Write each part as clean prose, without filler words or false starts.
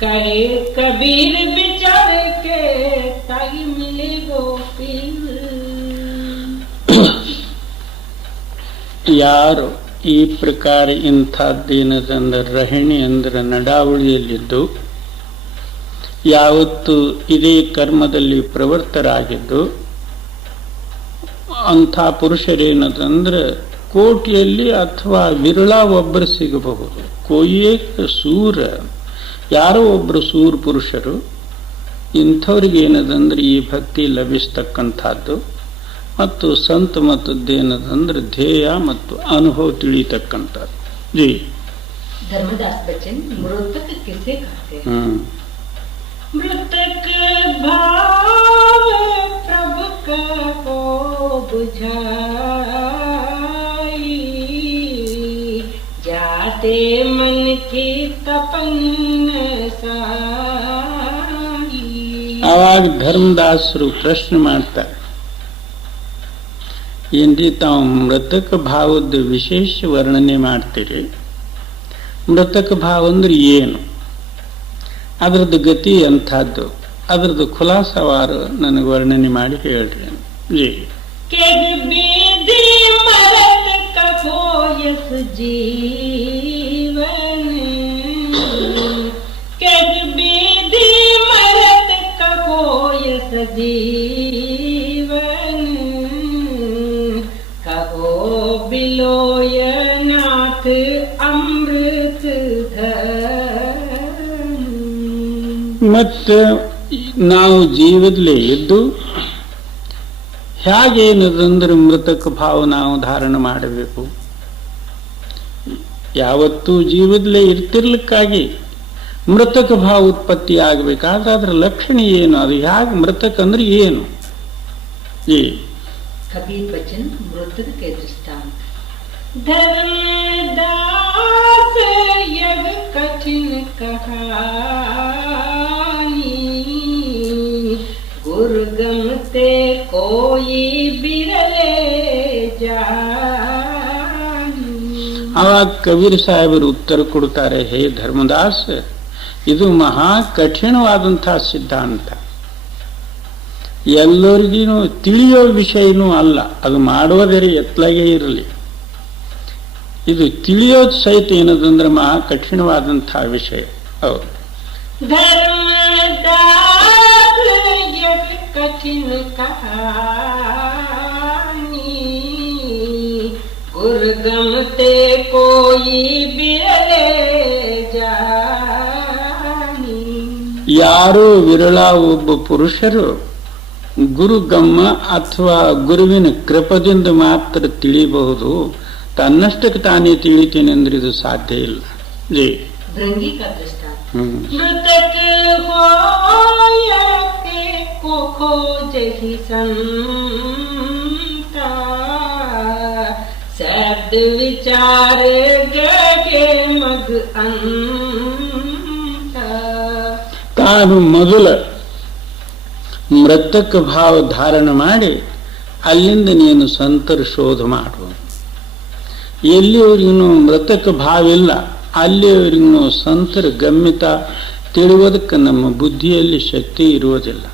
कहे कबीर बिचारे के ताई मिले गोपीर. ಯಾರು ಈ ಪ್ರಕಾರ ಇಂಥದ್ದೇನದಂದ್ರೆ ರಹಿಣಿ ಅಂದ್ರೆ ನಡಾವಳಿಯಲ್ಲಿದ್ದು ಯಾವತ್ತು ಇದೇ ಕರ್ಮದಲ್ಲಿ ಪ್ರವೃತ್ತರಾಗಿದ್ದು ಅಂಥ ಪುರುಷರೇನದಂದ್ರೆ ಕೋಟಿಯಲ್ಲಿ ಅಥವಾ ವಿರಳ ಒಬ್ಬರು ಸಿಗಬಹುದು. ಕೋಯೇಕ ಸೂರ, ಯಾರೋ ಒಬ್ಬರು ಸೂರ ಪುರುಷರು, ಇಂಥವ್ರಿಗೆ ಏನದಂದ್ರೆ ಈ ಭಕ್ತಿ ಲಭಿಸ್ತಕ್ಕಂಥದ್ದು ಮತ್ತು ಸಂತ ಮತದ್ದೇನದಂದ್ರೆ ಧ್ಯೇಯ ಮತ್ತು ಅನುಭವ ತಿಳಿಯತಕ್ಕಂಥದ್ದು. ಜಿ धर्मदास बच्चन मृतक किसे कहते हैं? मृतक भाव प्रभु को बुझाई, जाते मन की तपन साई. ಆವಾಗ ಧರ್ಮದಾಸರು ಪ್ರಶ್ನೆ ಮಾಡ್ತಾರೆ, ಏನ್ರಿ ತಾವು ಮೃತಕ ಭಾವದ ವಿಶೇಷ ವರ್ಣನೆ ಮಾಡ್ತೀರಿ, ಮೃತಕ ಭಾವ ಅಂದ್ರೆ ಏನು, ಅದರದ್ದು ಗತಿ ಅಂಥದ್ದು, ಅದರದ್ದು ಖುಲಾಸವಾರು ನನಗೆ ವರ್ಣನೆ ಮಾಡಿ ಹೇಳ್ರಿ. ಜಿ जीवन कहो बिलोय नाथ अमृत ಮತ್ತು ನಾವು ಜೀವದಲ್ಲೇ ಇದ್ದು ಹೇಗೇನದಂದ್ರೆ ಮೃತಕ ಭಾವ ನಾವು ಧಾರಣ ಮಾಡಬೇಕು. ಯಾವತ್ತೂ ಜೀವದಲ್ಲೇ ಇರ್ತಿರ್ಲಿಕ್ಕಾಗಿ ಮೃತಕ ಭಾವ ಉತ್ಪತ್ತಿ ಆಗಬೇಕಾದ್ರೆ ಅದರ ಲಕ್ಷಣ ಏನು, ಅದು ಹೇಗೆ ಮೃತಕ ಅಂದ್ರೆ ಏನು? ಈ कबीर बचन मृतक के दृष्टांत. धर्मदास यह कठिन कहानी, गुरुगम ते कोई बिरले जानी. ಆವಾಗ ಕಬೀರ್ ಸಾಹೇಬರು ಉತ್ತರ ಕೊಡ್ತಾರೆ, ಹೇ ಧರ್ಮದಾಸ್, ಇದು ಮಹಾ ಕಠಿಣವಾದಂತಹ ಸಿದ್ಧಾಂತ, ಎಲ್ಲರಿಗೂ ತಿಳಿಯೋ ವಿಷಯನೂ ಅಲ್ಲ, ಅದು ಮಾಡೋದರೆ ಎತ್ತಲಾಗೇ ಇರಲಿ, ಇದು ತಿಳಿಯೋದು ಸಹಿತ ಏನದಂದ್ರೆ ಮಹಾ ಕಠಿಣವಾದಂತಹ ವಿಷಯ. ಹೌದು. कठिन कहानी, गुरुगम ते कोई बिरले जानी. ಯಾರೋ ವಿರಳ ಒಬ್ಬ ಪುರುಷರು ಗುರುಗಮ್ಮ ಅಥವಾ ಗುರುವಿನ ಕೃಪದಿಂದ ಮಾತ್ರ ತಿಳಿಯಬಹುದು, ತನ್ನಷ್ಟಕ್ಕೆ ತಾನೇ ತಿಳಿತೇನೆ ಅಂದ್ರೆ ಇದು ಸಾಧ್ಯ ಇಲ್ಲ. ಜಿ भृंगी का दृष्टांत. मृतक होया के को खोजहि संता, शब्द विचार गगे मग अंत. ತಾನು ಮೊದಲ ಮೃತಕ ಭಾವ ಧಾರಣ ಮಾಡಿ ಅಲ್ಲಿಂದ ನೀನು ಸಂತರ ಶೋಧ ಮಾಡುವ. ಎಲ್ಲಿಯವರಿಗೂ ಮೃತಕ ಭಾವ ಇಲ್ಲ ಅಲ್ಲಿಯವರಿಗೂ ಸಂತರ ಗಮ್ಯತ ತಿಳಿಯೋದಕ್ಕೆ ನಮ್ಮ ಬುದ್ಧಿಯಲ್ಲಿ ಶಕ್ತಿ ಇರುವುದಿಲ್ಲ.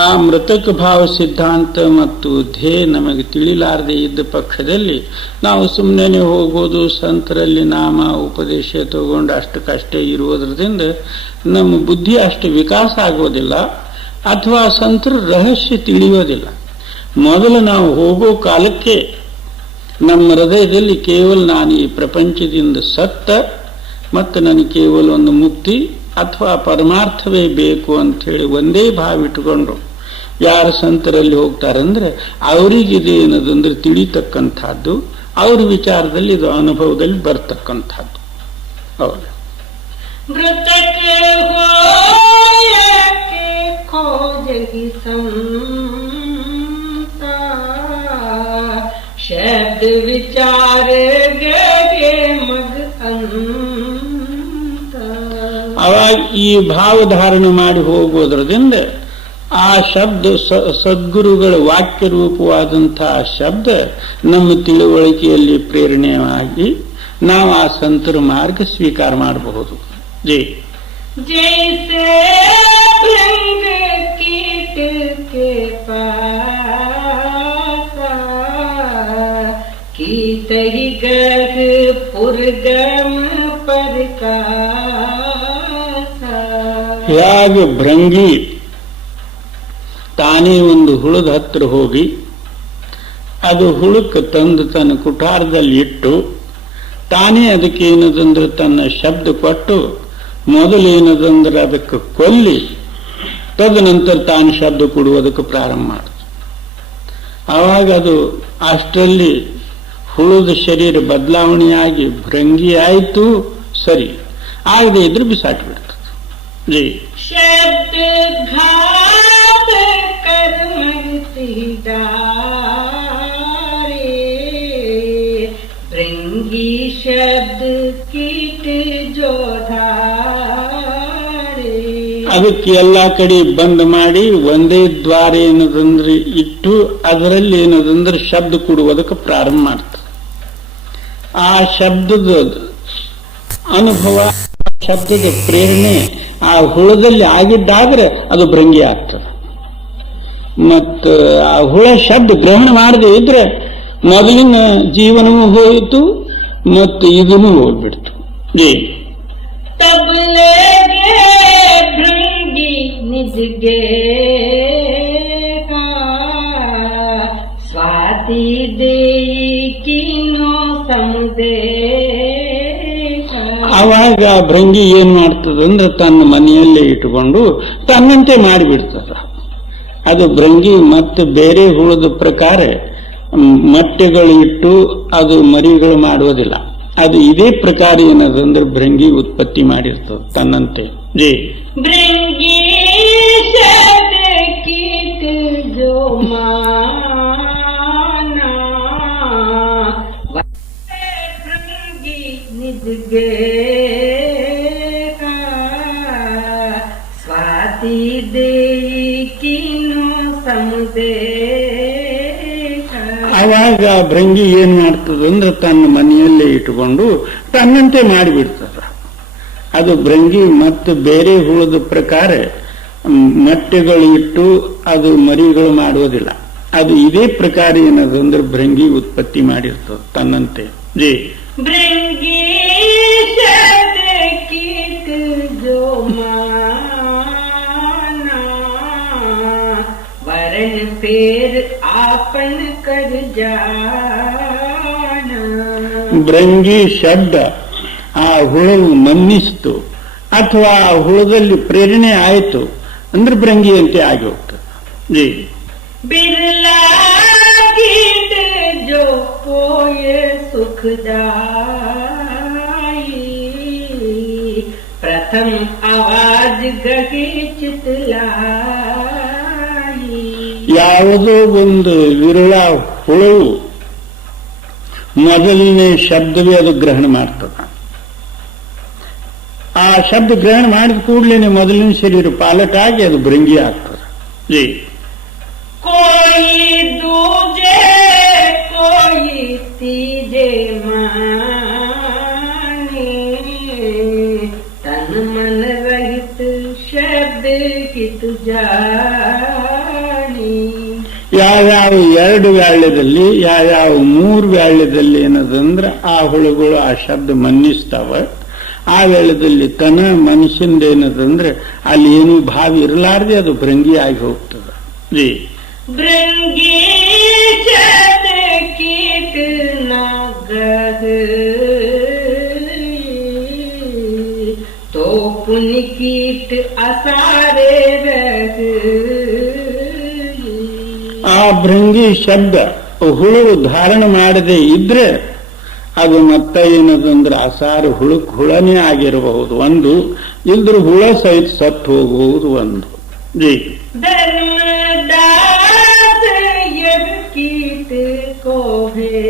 ಆ ಮೃತಕ ಭಾವ ಸಿದ್ಧಾಂತ ಮತ್ತು ಧ್ಯೇಯ ನಮಗೆ ತಿಳಿಲಾರದೆ ಇದ್ದ ಪಕ್ಷದಲ್ಲಿ ನಾವು ಸುಮ್ಮನೆ ಹೋಗೋದು, ಸಂತರಲ್ಲಿ ನಾಮ ಉಪದೇಶ ತಗೊಂಡು ಅಷ್ಟಕ್ಕಷ್ಟೇ ಇರುವುದರಿಂದ ನಮ್ಮ ಬುದ್ಧಿ ಅಷ್ಟು ವಿಕಾಸ ಆಗೋದಿಲ್ಲ ಅಥವಾ ಸಂತರ ರಹಸ್ಯ ತಿಳಿಯೋದಿಲ್ಲ. ಮೊದಲು ನಾವು ಹೋಗೋ ಕಾಲಕ್ಕೆ ನಮ್ಮ ಹೃದಯದಲ್ಲಿ ಕೇವಲ ನಾನು ಈ ಪ್ರಪಂಚದಿಂದ ಸತ್ತ ಮತ್ತು ನನಗೆ ಕೇವಲ ಒಂದು ಮುಕ್ತಿ ಅಥವಾ ಪರಮಾರ್ಥವೇ ಬೇಕು ಅಂತ ಹೇಳಿ ಒಂದೇ ಭಾವ ಇಟ್ಟುಕೊಂಡು ಯಾರು ಸಂತರಲ್ಲಿ ಹೋಗ್ತಾರಂದ್ರೆ ಅವರಿಗಿದೆ ಏನದಂದ್ರೆ ತಿಳಿತಕ್ಕಂಥದ್ದು, ಅವ್ರ ವಿಚಾರದಲ್ಲಿ ಇದು ಅನುಭವದಲ್ಲಿ ಬರ್ತಕ್ಕಂಥದ್ದು. ಹೌದು. शब्द विचार गए मग अंत. ಅವಾಗ ಈ ಭಾವಧಾರಣೆ ಮಾಡಿ ಹೋಗೋದ್ರದಿಂದ ಆ ಶಬ್ದ ಸದ್ಗುರುಗಳ ವಾಕ್ಯ ರೂಪವಾದಂತಹ ಶಬ್ದ ನಮ್ಮ ತಿಳುವಳಿಕೆಯಲ್ಲಿ ಪ್ರೇರಣೆಯಾಗಿ ನಾವು ಆ ಸಂತರ ಮಾರ್ಗ ಸ್ವೀಕಾರ ಮಾಡಬಹುದು. ಜೈ जैसे भृंग कीट के पासा कीट ही गग पुरगम परकासा. ಹೇಗೆ ಭೃಂಗಿ ತಾನೇ ಒಂದು ಹುಳದ ಹತ್ರ ಹೋಗಿ ಅದು ಹುಳಕ್ಕೆ ತಂದು ತನ್ನ ಕುಟಾರದಲ್ಲಿ ಇಟ್ಟು ತಾನೇ ಅದಕ್ಕೆ ಏನದಂದ್ರೆ ತನ್ನ ಶಬ್ದ ಕೊಟ್ಟು ಮೊದಲೇನದಂದ್ರೆ ಅದಕ್ಕೆ ಕೊಲ್ಲಿ ತದನಂತರ ತಾನು ಶಬ್ದ ಕೊಡುವುದಕ್ಕೆ ಪ್ರಾರಂಭ ಮಾಡುತ್ತೆ. ಆವಾಗ ಅದು ಅಷ್ಟರಲ್ಲಿ ಹುಳದ ಶರೀರ ಬದಲಾವಣೆಯಾಗಿ ಭೃಂಗಿ ಆಯಿತು, ಸರಿ ಆಗದೆ ಇದ್ರೆ ಬಿಸಾಟ್ಬಿಡ್ತದೆ. ಜೈ ಶಬ್ದ ಘಾತ ಕರ್ಮತಿ ಡಾರೆ ಭೃಂಗಿ ಶಬ್ದ ಕೀಟ ಜೋಧಾರೆ. ಅದಕ್ಕೆ ಎಲ್ಲಾ ಕಡೆ ಬಂದ್ ಮಾಡಿ ಒಂದೇ ದ್ವಾರ ಏನದಂದ್ರೆ ಇಟ್ಟು ಅದರಲ್ಲಿ ಏನದಂದ್ರೆ ಶಬ್ದ ಕೊಡುವುದಕ್ಕೆ ಪ್ರಾರಂಭ ಮಾಡ್ತಾರೆ. ಆ ಶಬ್ದದ ಅನುಭವ, ಶಬ್ದದ ಪ್ರೇರಣೆ ಆ ಹುಳದಲ್ಲಿ ಆಗಿದ್ದಾದ್ರೆ ಅದು ಭೃಂಗಿ ಆಗ್ತದೆ. ಮತ್ತು ಆ ಹುಳ ಶಬ್ದ ಗ್ರಹಣ ಮಾಡದೆ ಇದ್ರೆ ಮೊದಲಿನ ಜೀವನವೂ ಹೋಯಿತು ಮತ್ತು ಇದನ್ನು ಹೋಗ್ಬಿಡ್ತು. ತಬ್ಲೆಗೆ ಭೃಂಗಿ ನಿಜಗೆ ಸ್ವಾತಿ ದೇಯಿ ಕಿನ್ನೋ ಸಮುದೇ. ಆವಾಗ ಭೃಂಗಿ ಏನ್ ಮಾಡ್ತದಂದ್ರೆ ತನ್ನ ಮನೆಯಲ್ಲೇ ಇಟ್ಟುಕೊಂಡು ತನ್ನಂತೆ ಮಾಡಿಬಿಡ್ತದ. ಅದು ಭೃಂಗಿ ಮತ್ತೆ ಬೇರೆ ಹುಳದ ಪ್ರಕಾರ ಮೊಟ್ಟೆಗಳು ಇಟ್ಟು ಅದು ಮರಿಗಳು ಮಾಡುವುದಿಲ್ಲ. ಅದು ಇದೇ ಪ್ರಕಾರ ಏನದಂದ್ರೆ ಭೃಂಗಿ ಉತ್ಪತ್ತಿ ಮಾಡಿರ್ತದೆ ತನ್ನಂತೆ. ಜೈ ಭೃಂಗಿ ಶಬ್ದ ಕೀಟ ಜೋ ಮಾನಾ ಭೃಂಗಿ ನಿಜಗೆ ಸ್ವಾತಿ ದೇಯಿ ಕಿನ್ನೋ ಸಮುದೇ. ಆವಾಗ ಭೃಂಗಿ ಏನ್ ಮಾಡ್ತದಂದ್ರೆ ತನ್ನ ಮನೆಯಲ್ಲೇ ಇಟ್ಟುಕೊಂಡು ತನ್ನಂತೆ ಮಾಡಿಬಿಡ್ತದ. ಅದು ಭೃಂಗಿ ಮತ್ತು ಬೇರೆ ಹುಳದ ಪ್ರಕಾರ ಮೊಟ್ಟೆಗಳು ಇಟ್ಟು ಅದು ಮರಿಗಳು ಮಾಡುವುದಿಲ್ಲ. ಅದು ಇದೇ ಪ್ರಕಾರ ಏನದಂದ್ರೆ ಭೃಂಗಿ ಉತ್ಪತ್ತಿ ಮಾಡಿರ್ತದೆ ತನ್ನಂತೆ. ಜೈ ಭೃಂಗಿ ಶಬ್ದ ಕೀಟ ಜೋ ಮಾನಾ वरण फेर आपन कर जाना. ಭೃಂಗಿ ಶಬ್ದ ಆ ಹುಳವು ಮನ್ನಿಸ್ತು ಅಥವಾ ಆ ಹುಳದಲ್ಲಿ ಪ್ರೇರಣೆ ಆಯಿತು ಅಂದ್ರೆ ಭೃಂಗಿಯಂತೆ ಆಗಿ ಹೋಗ್ತದೆ. ಜೈ बिरला कीट जो कोय सुखदाई प्रथम आवाज गही चितलाई. ಯಾವುದೋ ಒಂದು ವಿರಳ ಹುಳವು ಮೊದಲನೇ ಶಬ್ದವೇ ಅದು ಗ್ರಹಣ ಮಾಡ್ತದ. ಆ ಶಬ್ದ ಗ್ರಹಣ ಮಾಡಿದ ಕೂಡಲೇ ಮೊದಲಿನ ಶರೀರ ಪಾಲಟಾಗಿ ಅದು ಭೃಂಗಿ ಆಗ್ತದೆ. ಜೈ कोई दूजे कोई तीजे माने तन मन रहित शब्द कित जानी. ಯಾವ್ಯಾವ ಎರಡು ವ್ಯಾಳ್ಯದಲ್ಲಿ ಯಾವ್ಯಾವ ಮೂರು ವ್ಯಾಳ್ಯದಲ್ಲಿ ಏನದಂದ್ರೆ ಆ ಹುಳುಗಳು ಆ ಶಬ್ದ ಮನ್ನಿಸ್ತಾವ. ಆ ವೇಳೆದಲ್ಲಿ ತನ ಮನುಷ್ಯಂದ ಏನದಂದ್ರೆ ಅಲ್ಲಿ ಏನು ಭಾವ ಇರಲಾರ್ದೆ ಅದು ಭೃಂಗಿ ಆಗಿ ಹೋಗ್ತದೆ. ಜೈ भृंगी शब्द कीट नागह तो पुण्य कीट असारे रह. ಆ ಭೃಂಗಿ ಶಬ್ದ ಹುಳು ಧಾರಣ ಮಾಡದೆ ಇದ್ರೆ ಅದು ಮತ್ತೆ ಏನದಂದ್ರೆ ಅಸಾರ ಹುಳನೇ ಆಗಿರಬಹುದು ಒಂದು, ಇಲ್ದ್ರ ಹುಳ ಸಹಿತ ಸತ್ತು ಹೋಗಬಹುದು ಒಂದು. ಜೈ धर्मदास यद कीट को भे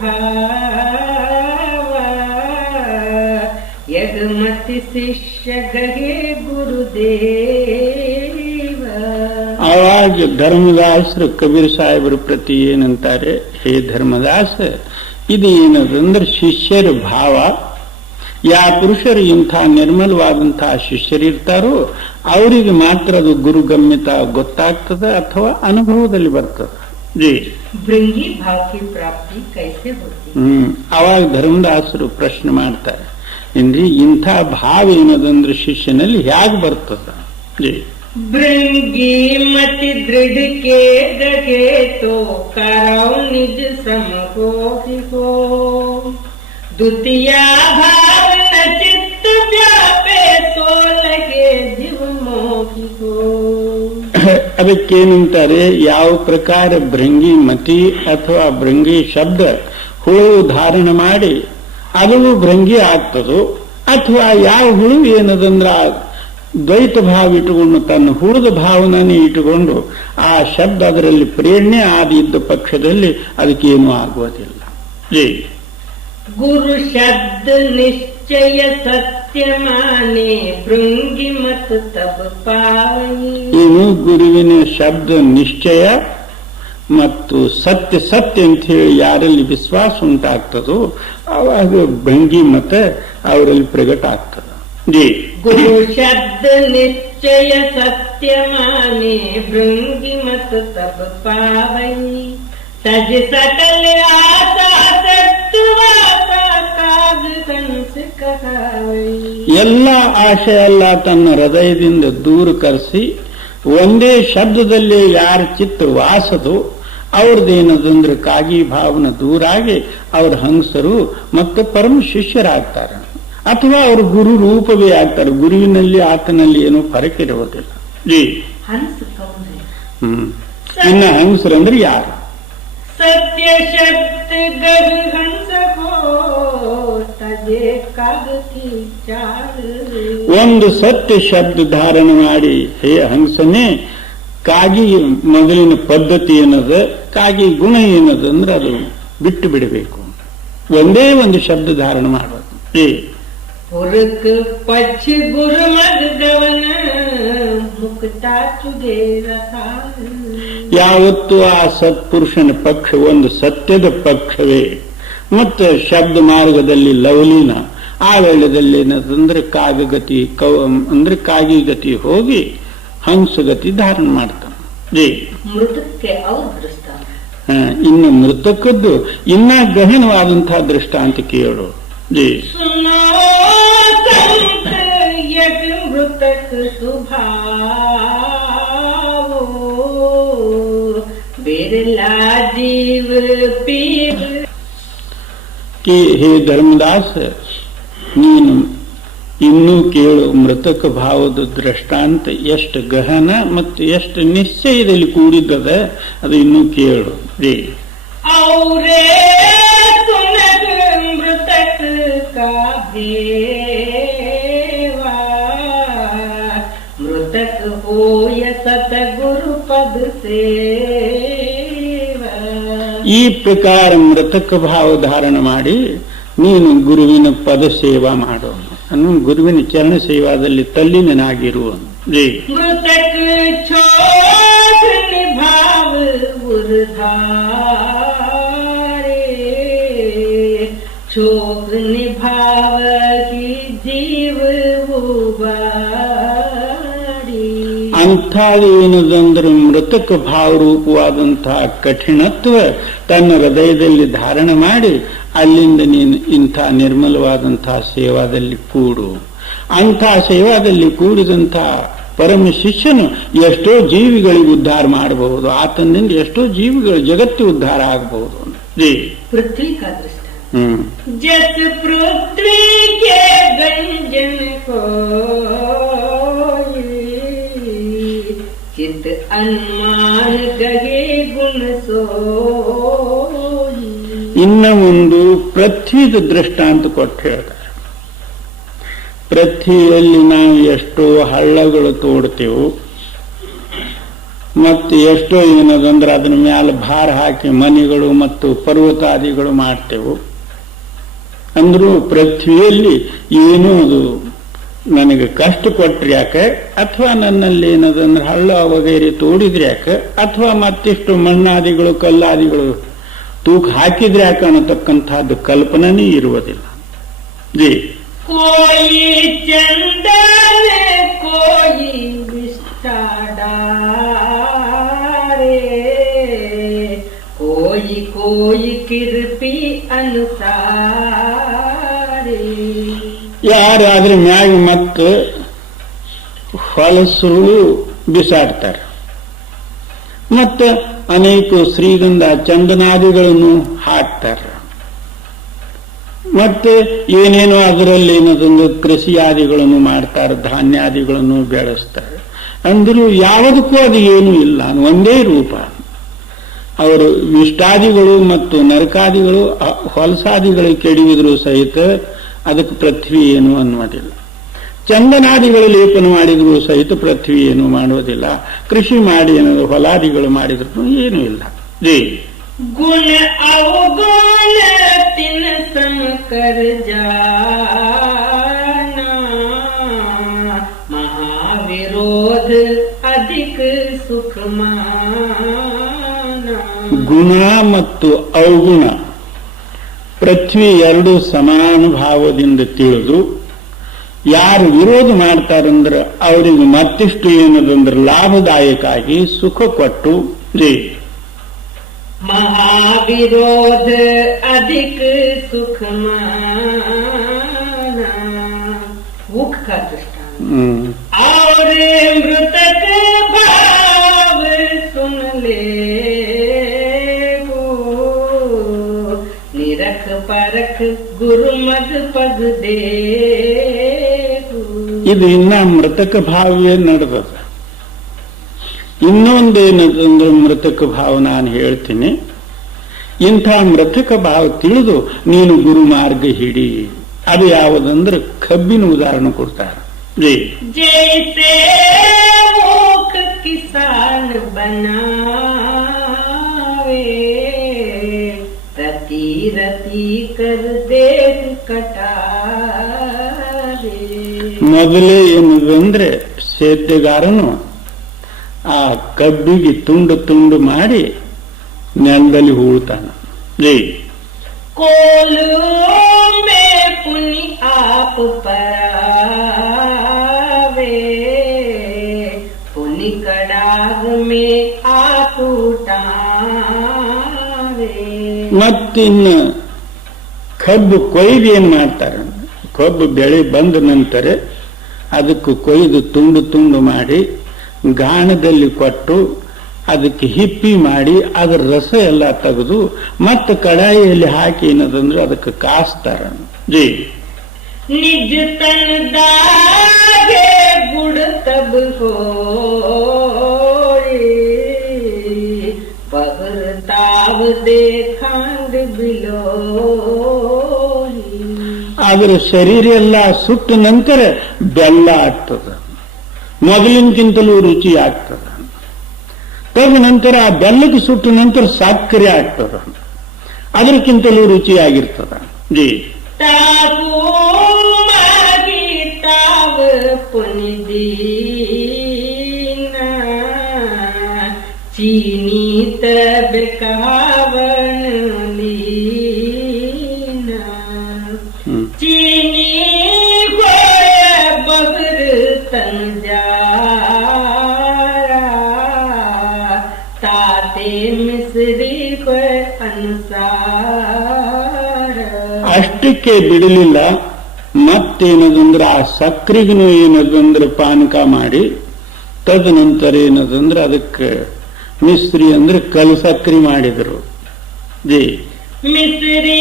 भावा यगमति शिष्य गहे गुरुदेव. ಆವಾಗ ಧರ್ಮದಾಸರು ಕಬೀರ್ ಸಾಹೇಬರ ಪ್ರತಿ ಏನಂತಾರೆ, ಹೇ ಧರ್ಮದಾಸ, ಇದು ಏನದಂದ್ರೆ ಶಿಷ್ಯರ ಭಾವ. ಯಾವ ಪುರುಷರು ಇಂಥ ನಿರ್ಮಲವಾದಂತಹ ಶಿಷ್ಯರಿರ್ತಾರೋ ಅವರಿಗೆ ಮಾತ್ರ ಅದು ಗುರುಗಮ್ಯತ ಗೊತ್ತಾಗ್ತದೆ ಅಥವಾ ಅನುಭವದಲ್ಲಿ ಬರ್ತದೆ. ಜಿ भृंगी भाव की प्राप्ति कैसे होती? ಅವಾಗ ಧರ್ಮದಾಸರು ಪ್ರಶ್ನೆ ಮಾಡ್ತಾರೆ, ಇಂದ್ರಿ ಇಂಥ ಭಾವ ಏನದಂದ್ರೆ ಶಿಷ್ಯನಲ್ಲಿ ಹೇಗೆ ಬರ್ತದ? ಜಿ भृंगी मति दृढ़ के गगे तो कराओ निज समको को द्वितीय भाव न चित्त व्यापे तो लगे जीव मोही को. ಅದಕ್ಕೇನಂತಾರೆ, ಯಾವ ಪ್ರಕಾರ ಭೃಂಗಿ ಮತಿ ಅಥವಾ ಭೃಂಗಿ ಶಬ್ದ ಹುಳು ಧಾರಣ ಮಾಡಿ ಅದು ಭೃಂಗಿ ಆಗ್ತದೋ, ಅಥವಾ ಯಾವ ಹುಳು ಏನದಂದ್ರ ದ್ವೈತ ಭಾವ ಇಟ್ಟುಕೊಂಡು ತನ್ನ ಹುಳುದ ಭಾವನೆ ಇಟ್ಟುಕೊಂಡು ಆ ಶಬ್ದ ಅದರಲ್ಲಿ ಪ್ರೇರಣೆ ಆದಿದ್ದ ಪಕ್ಷದಲ್ಲಿ ಅದಕ್ಕೇನು ಆಗುವುದಿಲ್ಲ. ಜೈ गुरु शब्द निश्चय सत्य माने भृंगी मत तब पावई. ಏನು ಗುರುವಿನ ಶಬ್ದ ನಿಶ್ಚಯ ಮತ್ತು ಸತ್ಯ ಸತ್ಯ ಅಂತ ಹೇಳಿ ಯಾರಲ್ಲಿ ವಿಶ್ವಾಸ ಉಂಟಾಗ್ತದೋ ಆವಾಗ ಭೃಂಗಿ ಮತ ಅವರಲ್ಲಿ ಪ್ರಗಟ ಆಗ್ತದೆ. ಜಿ गुरु शब्द निश्चय सत्य माने भृंगी मत तब पावई. तज सकल आशा सत्वासा काज कंस कहावई. ಎಲ್ಲ ಆಶೆ ಎಲ್ಲ ತನ್ನ ಹೃದಯದಿಂದ ದೂರ ಕರೆಸಿ ಒಂದೇ ಶಬ್ದದಲ್ಲಿ ಯಾರ ಚಿತ್ತ ವಾಸದು ಅವ್ರದ್ದೇನದಂದ್ರೆ ಕಾಗಿ ಭಾವನ ದೂರಾಗಿ ಅವ್ರ ಹಂಸರು ಮತ್ತು ಪರಮ ಶಿಷ್ಯರಾಗ್ತಾರೆ, ಅಥವಾ ಅವರು ಗುರು ರೂಪವೇ ಆಗ್ತಾರೆ. ಗುರುವಿನಲ್ಲಿ ಆತನಲ್ಲಿ ಏನೂ ಫರಕ್ ಇರುವುದಿಲ್ಲ. ಜಿ हंस कौन है? ಇನ್ನ ಹಂಸರಂದ್ರೆ ಯಾರು? सत्य शब्द गग हंस को तजे काग की चाल. ಒಂದು ಸತ್ಯ ಶಬ್ದ ಧಾರಣೆ ಮಾಡಿ ಹೇ ಹಂಸನೇ, ಕಾಗಿ ಮೊದಲಿನ ಪದ್ಧತಿ ಏನದ, ಕಾಗಿ ಗುಣ ಏನದ ಅಂದ್ರೆ ಅದು ಬಿಟ್ಟು ಬಿಡಬೇಕು. ಒಂದೇ ಒಂದು ಶಬ್ದ ಧಾರಣೆ ಮಾಡೋದು. पुरक पक्ष गुरु मग गवन मुक्ता चुगे रसाल. ಯಾವತ್ತು ಆ ಸತ್ಪುರುಷನ ಪಕ್ಷ ಒಂದು ಸತ್ಯದ ಪಕ್ಷವೇ ಮತ್ತು ಶಬ್ದ ಮಾರ್ಗದಲ್ಲಿ ಲವಲೀನ, ಆ ವೇಳೆದಲ್ಲಿ ಏನಂದ್ರೆ ಕಾಗಗತಿ ಅಂದ್ರೆ ಕಾಗಿಗತಿ ಹೋಗಿ ಹಂಸಗತಿ ಧಾರಣ ಮಾಡ್ತಾನೆ. ಜಿ ಮೃತಕ್ಕೆ ಅವ್ರ ದೃಷ್ಟಾಂತ. ಇನ್ನು ಮೃತಕ್ಕದ್ದು ಇನ್ನ ಗಹನವಾದಂತಹ ದೃಷ್ಟಾಂತ ಕೇಳು. ಜಿ सुनो संत यज्ञ मृतक सुभावो बिरला जीव पीव. ಹೇ ಧರ್ಮದಾಸ, ನೀನು ಇನ್ನೂ ಕೇಳು ಮೃತಕ ಭಾವದ ದೃಷ್ಟಾಂತ ಎಷ್ಟು ಗಹನ ಮತ್ತು ಎಷ್ಟು ನಿಶ್ಚಯದಲ್ಲಿ ಕೂಡಿದ್ದದ, ಅದು ಇನ್ನೂ ಕೇಳು. ರೇ औरे सुनग मृतक का भेवा मृतक होय सतगुरु पद सेवा. ಈ ಪ್ರಕಾರ ಮೃತಕ ಭಾವ ಧಾರಣ ಮಾಡಿ ನೀನು ಗುರುವಿನ ಪದ ಸೇವಾ ಮಾಡೋನು, ಅನ್ನು ಗುರುವಿನ ಚರಣ ಸೇವಾದಲ್ಲಿ ತಲ್ಲೀನನಾಗಿರುವನು. ಜೈ मृतक छोड़ निभाव उर्धारे छोक निभाव की जीव उबारी. ಅಂಥದ್ದೇನದಂದ್ರೆ ಮೃತಕ ಭಾವರೂಪವಾದಂತಹ ಕಠಿಣತ್ವ ತನ್ನ ಹೃದಯದಲ್ಲಿ ಧಾರಣೆ ಮಾಡಿ ಅಲ್ಲಿಂದ ನೀನು ಇಂಥ ನಿರ್ಮಲವಾದಂತಹ ಸೇವಾದಲ್ಲಿ ಕೂಡು. ಅಂಥ ಸೇವಾದಲ್ಲಿ ಕೂಡಿದಂತಹ ಪರಮ ಶಿಷ್ಯನು ಎಷ್ಟೋ ಜೀವಿಗಳಿಗೆ ಉದ್ಧಾರ ಮಾಡಬಹುದು, ಆತನಿಂದ ಎಷ್ಟೋ ಜೀವಿಗಳ ಜಗತ್ತು ಉದ್ಧಾರ ಆಗಬಹುದು. ಜಿ पृथ्वी का दृष्टांत. जस पृथ्वी के गंजन को चित अनुमान गगे गुण सोई. ಇನ್ನ ಒಂದು ಪೃಥ್ವಿದ ದೃಷ್ಟಾಂತ ಕೊಟ್ಟು ಹೇಳ್ತಾರೆ. ಪೃಥ್ವಿಯಲ್ಲಿ ನಾವು ಎಷ್ಟೋ ಹಳ್ಳಗಳು ತೋಡ್ತೇವೆ ಮತ್ತು ಎಷ್ಟೋ ಏನದಂದ್ರೆ ಅದನ್ನ ಮ್ಯಾಲ ಭಾರ ಹಾಕಿ ಮನೆಗಳು ಮತ್ತು ಪರ್ವತಾದಿಗಳು ಮಾಡ್ತೇವೆ. ಅಂದ್ರೂ ಪೃಥ್ವಿಯಲ್ಲಿ ಏನೂ ಅದು ನನಗೆ ಕಷ್ಟ ಕೊಟ್ರಿ ಯಾಕೆ, ಅಥವಾ ನನ್ನಲ್ಲಿ ಏನದಂದ್ರೆ ಹಳ್ಳ ವಗೈರೆ ತೋಡಿದ್ರಿ ಯಾಕೆ, ಅಥವಾ ಮತ್ತಿಷ್ಟು ಮಣ್ಣಾದಿಗಳು ಕಲ್ಲಾದಿಗಳು ತೂಕ ಹಾಕಿದ್ರೆ ಯಾಕೆ ಅನ್ನತಕ್ಕಂಥದ್ದು ಕಲ್ಪನೆ ಇರುವುದಿಲ್ಲ. ಜಿ कोई चंदन कोई विष्ठा डारे, कोई कोई कृपी अनुसारे. ಯಾರಾದ್ರೆ ಮ್ಯಾಗ ಮತ್ತು ಹೊಲಸರು ಬಿಸಾಡ್ತಾರೆ, ಮತ್ತು ಅನೇಕ ಶ್ರೀಗಂಧ ಚಂದನಾದಿಗಳನ್ನು ಹಾಕ್ತಾರೆ, ಮತ್ತೆ ಏನೇನೋ ಅದರಲ್ಲಿ ಏನದೊಂದು ಕೃಷಿಯಾದಿಗಳನ್ನು ಮಾಡ್ತಾರೆ, ಧಾನ್ಯಾದಿಗಳನ್ನು ಬೆಳೆಸ್ತಾರೆ. ಅಂದರೂ ಯಾವುದಕ್ಕೂ ಅದು ಏನೂ ಇಲ್ಲ, ಒಂದೇ ರೂಪ. ಅವರು ವಿಷ್ಟಾದಿಗಳು ಮತ್ತು ನರಕಾದಿಗಳು ಹೊಲಸಾದಿಗಳು ಕೆಡಿಯುವುದ್ರು ಸಹಿತ ಅದಕ್ಕೆ ಪೃಥ್ವಿ ಏನು ಅನ್ನುವುದಿಲ್ಲ. ಚಂದನಾದಿಗಳು ಲೇಪನ ಮಾಡಿದ್ರು ಸಹಿತ ಪೃಥ್ವಿ ಏನು ಮಾಡುವುದಿಲ್ಲ. ಕೃಷಿ ಮಾಡಿ ಏನಾದ್ರು ಹೊಲಾದಿಗಳು ಮಾಡಿದ್ರು ಏನೂ ಇಲ್ಲ. ಜೈ गुण अवगुण तिन सम कर जाना, महाविरोध अधिक सुख माना. ಗುಣ ಮತ್ತು ಅವಗುಣ ಪೃಥ್ವಿ ಎರಡು ಸಮಾನ ಭಾವದಿಂದ ತಿಳಿದು ಯಾರು ವಿರೋಧ ಮಾಡ್ತಾರಂದ್ರೆ ಅವರಿಗೆ ಮತ್ತಿಷ್ಟು ಏನದಂದ್ರೆ ಲಾಭದಾಯಕ ಆಗಿ ಸುಖ ಕೊಟ್ಟು ಜೈ महाविरोध अधिक सुख माना. मुख का दृष्टांत. और मृतक भाव सुन ले निरख परख गुरु मद पद दे. ಇದು ಇನ್ನ ಮೃತಕ ಭಾವವೇ ನಡೆದದ. ಇನ್ನೊಂದೇನಂದ್ರೆ ಮೃತಕ ಭಾವ ನಾನು ಹೇಳ್ತೀನಿ. ಇಂಥ ಮೃತಕ ಭಾವ ತಿಳಿದು ನೀನು ಗುರು ಮಾರ್ಗ ಹಿಡಿ. ಅದು ಯಾವುದಂದ್ರೆ ಕಬ್ಬಿನ ಉದಾಹರಣೆ ಕೊಡ್ತಾರೆ. ಜೈ जैसे मूक किसान बनावे, रति रति कर देख कटावे. ಮೊದಲೇ ಏನದಂದ್ರೆ ಸೇದ್ಯಗಾರನು ಆ ಕಬ್ಬಿಗೆ ತುಂಡು ತುಂಡು ಮಾಡಿ ನೆಲದಲ್ಲಿ ಹೂಳ್ತಾನ. ಜೈ कोलू में पुनि आप परावे, पुनि कड़ाग में आप उठावे. ಮತ್ತಿನ್ನು ಕಬ್ಬು ಕೊಯ್ದು ಏನ್ ಮಾಡ್ತಾರೆ, ಕಬ್ಬು ಬೆಳೆ ಬಂದ ನಂತರ ಅದಕ್ಕೆ ಕೊಯ್ದು ತುಂಡು ತುಂಡು ಮಾಡಿ ಗಾಣದಲ್ಲಿ ಕೊಟ್ಟು ಅದಕ್ಕೆ ಹಿಪ್ಪಿ ಮಾಡಿ ಅದರ ರಸ ಎಲ್ಲ ತೆಗೆದು ಮತ್ತೆ ಕಡಾಯಿಯಲ್ಲಿ ಹಾಕಿ ಏನದಂದ್ರೆ ಅದಕ್ಕೆ ಕಾಸ್ತಾರ. ಜೈ निज तन दागे गुड़ तब हो, बहरताव देखांग बिलो. ಅದರ ಶರೀರ ಎಲ್ಲ ಸುಟ್ಟ ನಂತರ ಬೆಲ್ಲ ಆಗ್ತದ, ಮೊದಲಿನಕ್ಕಿಂತಲೂ ರುಚಿ ಆಗ್ತದ. ತದನಂತರ ಆ ಬೆಲ್ಲಕ್ಕೆ ಸುಟ್ಟ ನಂತರ ಸಕ್ಕರೆ ಆಗ್ತದ, ಅದಕ್ಕಿಂತಲೂ ರುಚಿಯಾಗಿರ್ತದ. ಜಿ ताबू मागी ताब पुनि दीना, चीनी तब कावन लीना. चीनी गोय बगर तन जारा, ताते मिश्री को अनुसार. ಅಷ್ಟಕ್ಕೆ ಬಿಡಲಿಲ್ಲ. ಮತ್ತೇನದಂದ್ರೆ ಆ ಸಕ್ಕರೆಗೂ ಏನದಂದ್ರೆ ಪಾನಕ ಮಾಡಿ ತದನಂತರ ಏನದಂದ್ರೆ ಅದಕ್ಕೆ ಮಿಸ್ತ್ರಿ ಅಂದ್ರೆ ಕಲ್ ಸಕ್ಕರೆ ಮಾಡಿದ್ರು. ಜಿ मिश्री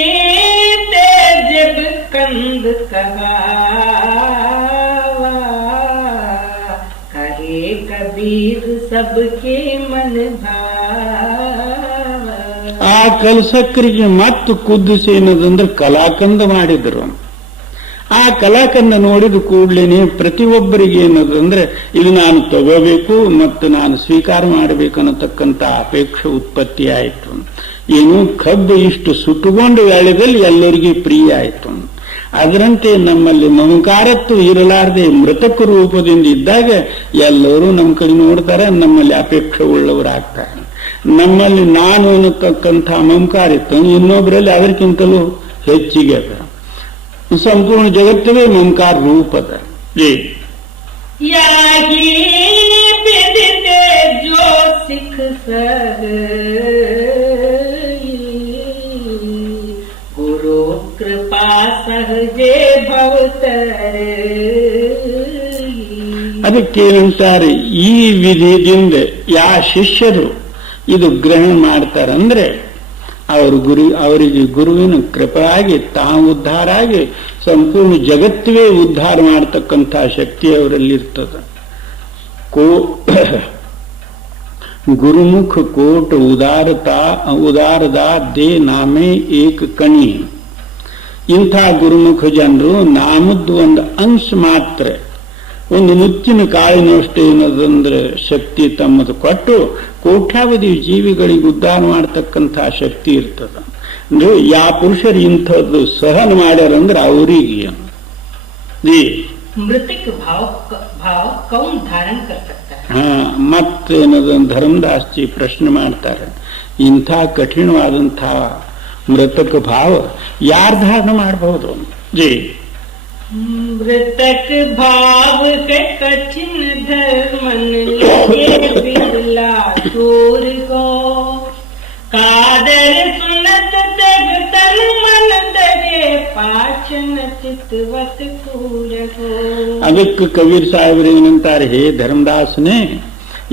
ते जब कंद कहावा, कहे कबीर सबके मन भावा. ಆ ಕಲ್ ಸಕ್ಕರೆಗೆ ಮತ್ತು ಕುದಿಸಿ ಏನದಂದ್ರೆ ಕಲಾಕಂದ ಮಾಡಿದ್ರು. ಆ ಕಲಾಕಂದ ನೋಡಿದ ಕೂಡ್ಲೇನೆ ಪ್ರತಿಯೊಬ್ಬರಿಗೆ ಏನದಂದ್ರೆ ಇದು ನಾನು ತಗೋಬೇಕು ಮತ್ತು ನಾನು ಸ್ವೀಕಾರ ಮಾಡಬೇಕು ಅನ್ನತಕ್ಕಂಥ ಅಪೇಕ್ಷೆ ಉತ್ಪತ್ತಿ ಆಯಿತು. ಏನು ಕಬ್ಬು ಇಷ್ಟು ಸುಟ್ಟುಕೊಂಡು ವೇಳೆದಲ್ಲಿ ಎಲ್ಲರಿಗೂ ಪ್ರಿಯ ಆಯಿತು. ಅದರಂತೆ ನಮ್ಮಲ್ಲಿ ಮಮಕಾರತ್ವ ಇರಲಾರದೆ ಮೃತಕ ರೂಪದಿಂದ ಇದ್ದಾಗ ಎಲ್ಲರೂ ನಮ್ಮ ಕಡೆ ನೋಡ್ತಾರೆ, ನಮ್ಮಲ್ಲಿ ಅಪೇಕ್ಷೆ ಉಳ್ಳವರಾಗ್ತಾರೆ. ನಮ್ಮಲ್ಲಿ ನಾನು ಅನ್ನತಕ್ಕಂಥ ಮಮಕಾರ ಇತ್ತು, ಇನ್ನೊಬ್ಬರಲ್ಲಿ ಅದಕ್ಕಿಂತಲೂ ಹೆಚ್ಚಿಗೆ ಅದ. ಸಂಪೂರ್ಣ ಜಗತ್ತವೇ ಮಮಕಾರ ರೂಪದ. ಯಾಗಿ ಬಿದಿದೆ ಜೋ ಸಿಖ ಸರ್ ಗುರು ಕೃಪಾ ಸಹಜೆ ಭವತರ. ಅದಕ್ಕೇನಂತಾರೆ, ಈ ವಿಧಿಯಿಂದ ಯಾವ ಶಿಷ್ಯರು ಇದು ಗ್ರಹಣ ಮಾಡ್ತಾರಂದ್ರೆ ಅವರಿಗೆ ಗುರುವಿನ ಕೃಪೆಯಾಗಿ ತಾವು ಉದ್ಧಾರ ಆಗಿ ಸಂಪೂರ್ಣ ಜಗತ್ತವೇ ಉದ್ಧಾರ ಮಾಡತಕ್ಕಂಥ ಶಕ್ತಿ ಅವರಲ್ಲಿ ಇರ್ತದೆ. ಗುರುಮುಖ ಕೋಟ ಉದಾರದಾ ದೇ ನಾಮೇ ಏಕ ಕಣಿ. ಇಂಥ ಗುರುಮುಖ ಜನರು ನಾಮದ್ದು ಒಂದು ಅಂಶ ಮಾತ್ರ, ಒಂದು ಮುತ್ತಿನ ಕಾಳಿನಷ್ಟು ಏನದಂದ್ರೆ ಶಕ್ತಿ ತಮ್ಮದು ಕೊಟ್ಟು ಕೋಟ್ಯಾವಧಿ ಜೀವಿಗಳಿಗೆ ಉದ್ಧಾರ ಮಾಡತಕ್ಕಂಥ ಶಕ್ತಿ ಇರ್ತದ. ಅಂದ್ರೆ ಯಾವ ಪುರುಷರು ಇಂಥದ್ದು ಸಹನ ಮಾಡ್ಯಾರಂದ್ರೆ ಅವರಿಗೆ मृतिक भाव कौन धारण कर सकता है? ಮತ್ತೇನದನ್ನು ಧರ್ಮದಾಸ್ಜಿ ಪ್ರಶ್ನೆ ಮಾಡ್ತಾರೆ, ಇಂಥ ಕಠಿಣವಾದಂಥ ಮೃತಕ ಭಾವ ಯಾರು ಧಾರಣ ಮಾಡಬಹುದು? ಜಿ मृतक भाव के कठिन धर्मन बिरला चोर को कादर सुनत तग तन मन दगे पाचन चितवत कूर को. ಅದಕ್ಕೆ ಕಬೀರ್ ಸಾಹೇಬರು ಏನಂತಾರೆ, ಹೇ ಧರ್ಮದಾಸನೇ,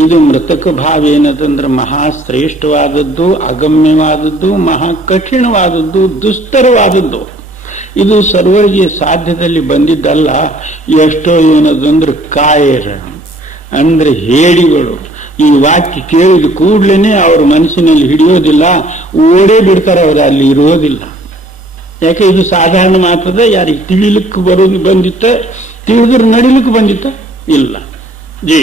ಇದು ಮೃತಕ ಭಾವ ಏನದಂದ್ರೆ ಮಹಾಶ್ರೇಷ್ಠವಾದದ್ದು, ಅಗಮ್ಯವಾದದ್ದು, ಮಹಾ ಕಠಿಣವಾದದ್ದು, ದುಸ್ತರವಾದದ್ದು. ಇದು ಸರ್ವರಿಗೆ ಸಾಧ್ಯದಲ್ಲಿ ಬಂದಿದ್ದಲ್ಲ. ಎಷ್ಟೋ ಏನದಂದ್ರೆ ಕಾಯರ ಅಂದ್ರೆ ಹೇಡಿಗಳು ಈ ವಾಕ್ಯ ಕೇಳಿದ ಕೂಡ್ಲೇನೆ ಅವ್ರ ಮನಸ್ಸಿನಲ್ಲಿ ಹಿಡಿಯೋದಿಲ್ಲ, ಓಡೇ ಬಿಡ್ತಾರೆ, ಅವರು ಅಲ್ಲಿ ಇರೋದಿಲ್ಲ. ಯಾಕೆ ಇದು ಸಾಧಾರಣ ಮಾತ್ರದ, ಯಾರಿಗೆ ತಿಳಿಲಿಕ್ಕೆ ಬರೋದು ಬಂದಿತ್ತ, ತಿಳಿದ್ರೆ ನಡಿಲಿಕ್ಕೆ ಬಂದಿತ್ತ ಇಲ್ಲ. ಜಿ